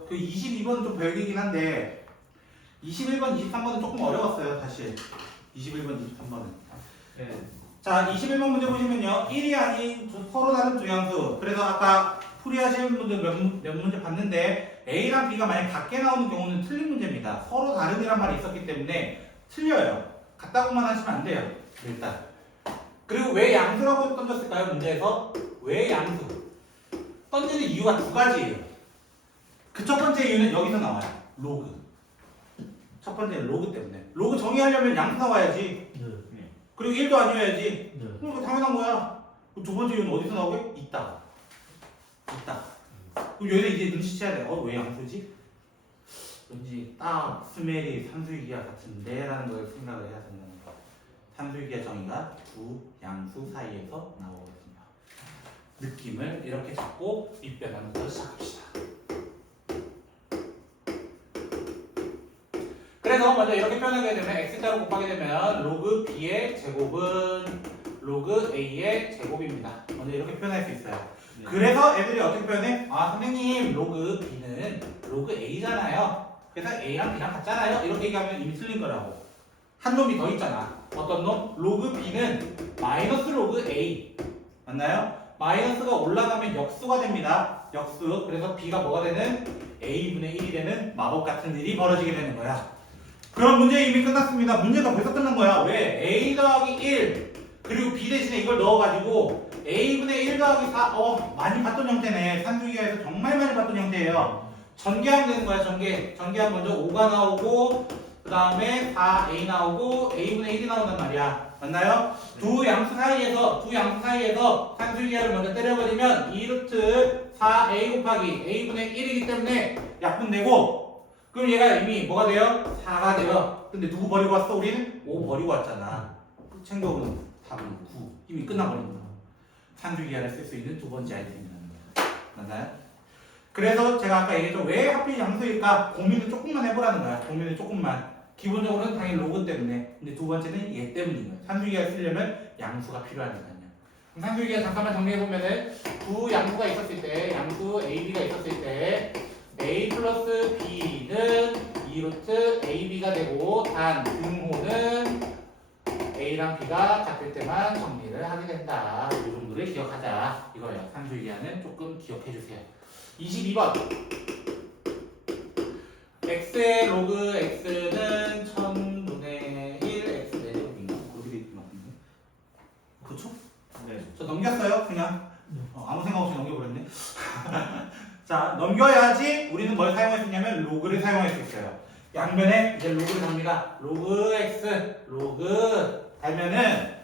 그 22번은 좀 별개긴 한데 21번, 23번은 조금 어려웠어요. 사실 21번, 23번은. 예. 자, 21번 문제 보시면요. 1이 아닌 서로 다른 두 양수. 그래서 아까 풀이하시는 분들 몇 문제 봤는데 A랑 B가 만약 같게 나오는 경우는 틀린 문제입니다. 서로 다른이란 말이 있었기 때문에 틀려요. 같다고만 하시면 안 돼요. 일단. 그리고 왜 양수라고 던졌을까요? 문제에서 왜 양수? 던지는 이유가 두 가지예요. 그 첫 번째 이유는 여기서 나와요. 로그. 첫 번째 로그 때문에. 로그 정의하려면 양수 나와야지. 그리고 1도 아니어야지. 그럼 이거 당연한 거야. 두 번째 이유는 어디서 나오게? 있다. 그럼 여기서 이제 눈치채야 돼. 왜 양수지? 왠지 딱 스멜이 산수유기와 같은데 라는 걸 생각을 해야 된다는 거. 산수유기와 정의가 두 양수 사이에서 나오거든요. 느낌을 이렇게 잡고 밑변환부터 시작합시다. 그래서 먼저 이렇게 표현하게 되면 x자로 곱하게 되면 로그 b의 제곱은 로그 a의 제곱입니다. 먼저 이렇게 표현할 수 있어요. 네. 그래서 애들이 어떻게 표현해? 선생님 로그 b는 로그 a잖아요. 그래서 a랑 b랑 같잖아요. 이렇게 얘기하면 이미 틀린 거라고. 한 놈이 더 있잖아. 어떤 놈? 로그 b는 마이너스 로그 a. 맞나요? 마이너스가 올라가면 역수가 됩니다. 역수. 그래서 b가 뭐가 되는? a분의 1이 되는 마법 같은 일이 벌어지게 되는 거야. 그럼 문제 이미 끝났습니다. 문제가 벌써 끝난 거야. 왜? a 더하기 1 그리고 b 대신에 이걸 넣어가지고 a분의 1 더하기 4 많이 봤던 형태네. 산수기하에서 정말 많이 봤던 형태예요. 전개하면 되는 거야. 전개하면 먼저 5가 나오고 그 다음에 4a 나오고 a분의 1이 나온단 말이야. 맞나요? 두 양수 사이에서 산술기하를 먼저 때려버리면 2루트 4a 곱하기 a분의 1이기 때문에 약분되고, 그럼 얘가 이미 뭐가 돼요? 4가 돼요. 근데 누구 버리고 왔어? 우리는 5 버리고 왔잖아. 챙겨오는 답은 9. 이미 끝나버린 거야. 산술기하를 쓸 수 있는 두 번째 아이템이라는 거야. 맞나요? 그래서 제가 아까 얘기했죠. 왜 하필 양수일까? 고민을 조금만 해보라는 거야. 고민을 조금만. 기본적으로는 당연히 로그 때문에. 근데 두 번째는 얘 때문인 거야. 산술기하를 쓰려면 양수가 필요하니까요. 그럼 산술기하 잠깐만 정리해보면은 두 양수가 있었을 때, 양수 AB가 있었을 때 A 플러스 B는 2루트 AB가 되고, 단 등호는 A랑 B가 같을 때만 정리를 하게 된다. 이 정도를 기억하자. 이거예요. 산술기하는 조금 기억해주세요. 22번. x의 로그 x는 1000분의 1 x 내제곱인가? 그렇게 돼 있는 것 같은데. 그렇죠? 네. 저 넘겼어요. 그냥 아무 생각 없이 넘겨버렸네. 자, 넘겨야지 우리는 뭘 사용할 수 있냐면 로그를 사용할 수 있어요. 양변에 이제 로그를 답니다. 로그 x, 로그 달면은,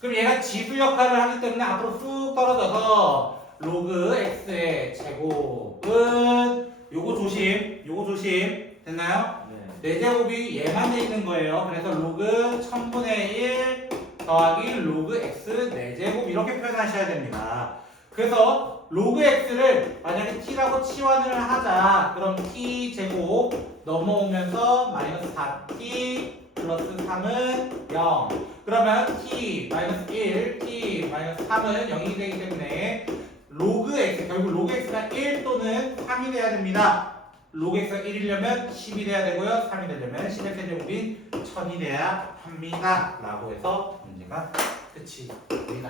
그럼 얘가 지수 역할을 하기 때문에 앞으로 쑥 떨어져서 로그 x의 제곱은 요거 조심 됐나요? 네. 4제곱이 얘만 돼 있는 거예요. 그래서 로그 1000분의 1 더하기 로그 x 4제곱 이렇게 표현하셔야 됩니다. 그래서 로그 x를 만약에 t라고 치환을 하자. 그럼 t 제곱 넘어오면서 마이너스 4t 플러스 3은 0. 그러면 t 마이너스 1, t 마이너스 3은 0이 되기 때문에 로그 x, 결국 로그 x가 1 또는 3이 돼야 됩니다. 로그 x가 1이려면 10이 돼야 되고요. 3이 되려면 10의 세제곱인 1000이 돼야 합니다. 라고 해서 문제가 끝이 됩니다.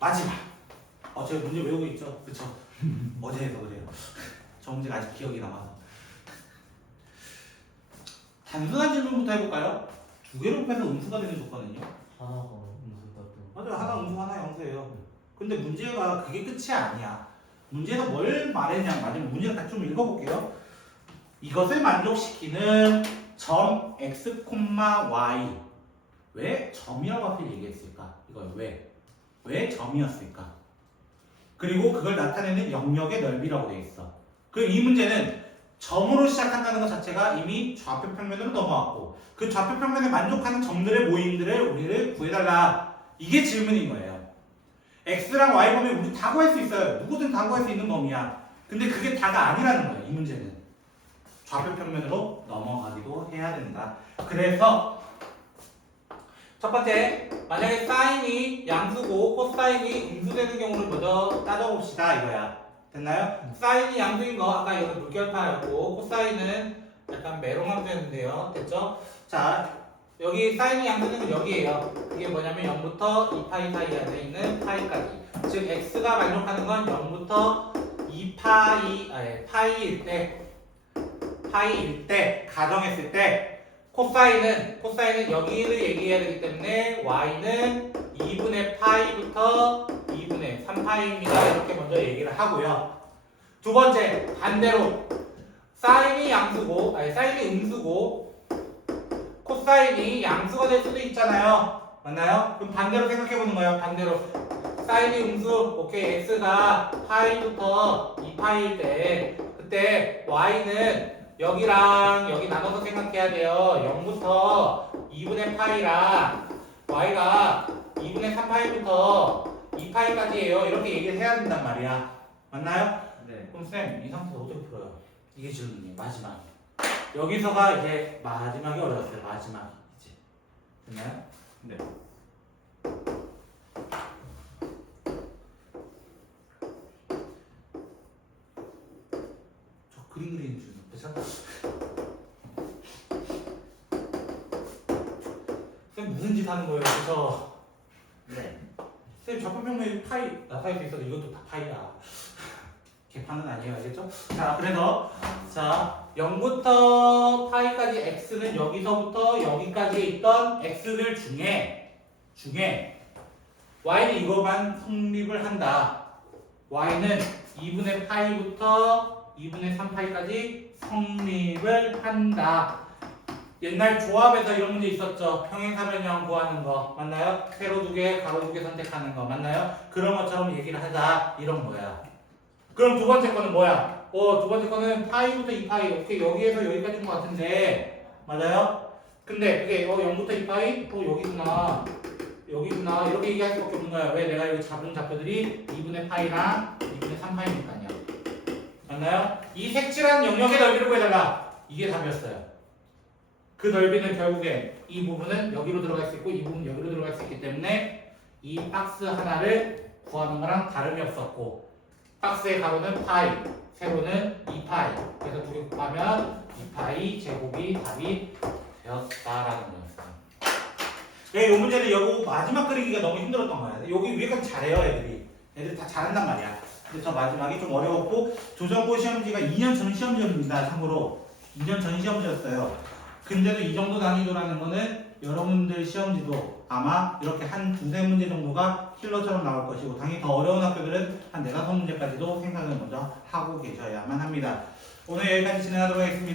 마지막. 제가 문제 외우고 있죠? 그쵸? 어제 해서 그래요. 저 문제가 아직 기억이 남아서. 단순한 질문부터 해볼까요? 두 개로 곱해서 음수가 되는 조건은요? 하나가 음수다 또. 맞아요. 하나 음수 하나 영수예요. 근데 문제가 그게 끝이 아니야. 문제에서 뭘 말했냐? 맞으면 문제를 같이 좀 읽어볼게요. 이것을 만족시키는 점 x, y. 왜 점이라고 하필 얘기했을까? 이걸 왜? 왜 점이었을까? 그리고 그걸 나타내는 영역의 넓이라고 되어 있어. 그리고 이 문제는 점으로 시작한다는 것 자체가 이미 좌표 평면으로 넘어왔고, 그 좌표 평면에 만족하는 점들의 모임들을 우리를 구해달라. 이게 질문인 거예요. x랑 y 범위 우리 다 구할 수 있어요. 누구든 다 구할 수 있는 범위야. 근데 그게 다가 아니라는 거예요. 이 문제는 좌표 평면으로 넘어가기도 해야 된다. 그래서 첫 번째, 만약에 사인이 양수고 코사인이 음수되는 경우를 먼저 따져봅시다 이거야. 됐나요? 사인이 양수인 거 아까 이거 물결파였고, 코사인은 약간 메롱함수였는데요. 됐죠? 자, 여기 사인이 양수는 건 여기에요. 그게 뭐냐면 0부터 2파이 사이에 안에 있는 파이까지. 즉 x가 만족하는 건 0부터 2파이 파이일 때 가정했을 때 코사인은 여기를 얘기해야 되기 때문에 y는 2분의 파이부터 2분의 3파이입니다. 이렇게 먼저 얘기를 하고요. 두 번째, 반대로 사인이 음수고 코사인이 양수가 될 수도 있잖아요. 맞나요? 그럼 반대로 생각해 보는 거예요. 반대로 사인이 음수, 오케이, x가 파이부터 2파이일 때 그때 y는 여기랑 여기 나눠서 생각해야 돼요. 0부터 2분의 파이랑 y가 2분의 3파이부터 2파이까지예요. 이렇게 얘기를 해야 된단 말이야. 맞나요? 네. 그럼 쌤, 이 상태에서 어떻게 풀어요? 이게 질문이에요. 마지막. 여기서가 이제 마지막이 어려웠어요. 마지막 이제. 됐나요? 네. 저 그림 그리는 중. 그쵸? 쌤 무슨 짓 하는 거예요? 그래서 네. 쌤 좌표평면에 파이 나타낼 수 있어도 이것도 다 파이야. 개판은 아니에요. 알겠죠? 자, 그래서 자 0부터 파이까지 x는 여기서부터 여기까지에 있던 x들 중에 y는 이거만 성립을 한다. y는 2분의 파이부터 2분의 3파이까지 성립을 한다. 옛날 조합에서 이런 문제 있었죠. 평행사변형 구하는 거 맞나요? 세로 두 개, 가로 두 개 선택하는 거 맞나요? 그런 것처럼 얘기를 하자 이런 거야. 그럼 두 번째 거는 뭐야? 두 번째 거는 파이부터 2파이. 오케이, 여기에서 여기까지인 것 같은데 맞아요? 근데 그게 0부터 2파이? 여기구나. 여기구나. 이렇게 얘기할 수밖에 없는 거야. 왜? 내가 여기 잡은 좌표들이 2분의 파이랑 2분의 3파이니까요. 맞나요? 이 색칠한 영역의 넓이를 구해달라. 이게 답이었어요. 그 넓이는 결국에 이 부분은 여기로 들어갈 수 있고 이 부분은 여기로 들어갈 수 있기 때문에 이 박스 하나를 구하는 거랑 다름이 없었고 박스의 가로는 파이, 세로는 2파이. 그래서 두 개 곱하면 2파이 제곱이 답이 되었다라는 거였어요. 이 문제는 여기 마지막 그리기가 너무 힘들었던 거야. 여기 위에까지 잘해요 애들이. 애들이 다 잘한단 말이야. 근데 저 마지막이 좀 어려웠고 조정고 시험지가 2년 전 시험지입니다. 참고로 2년 전 시험지였어요. 근데도 이 정도 난이도라는 거는 여러분들 시험지도 아마 이렇게 한 두세 문제 정도가 킬러처럼 나올 것이고 당연히 더 어려운 학교들은 한 4-5문제까지도 생각을 먼저 하고 계셔야만 합니다. 오늘 여기까지 진행하도록 하겠습니다.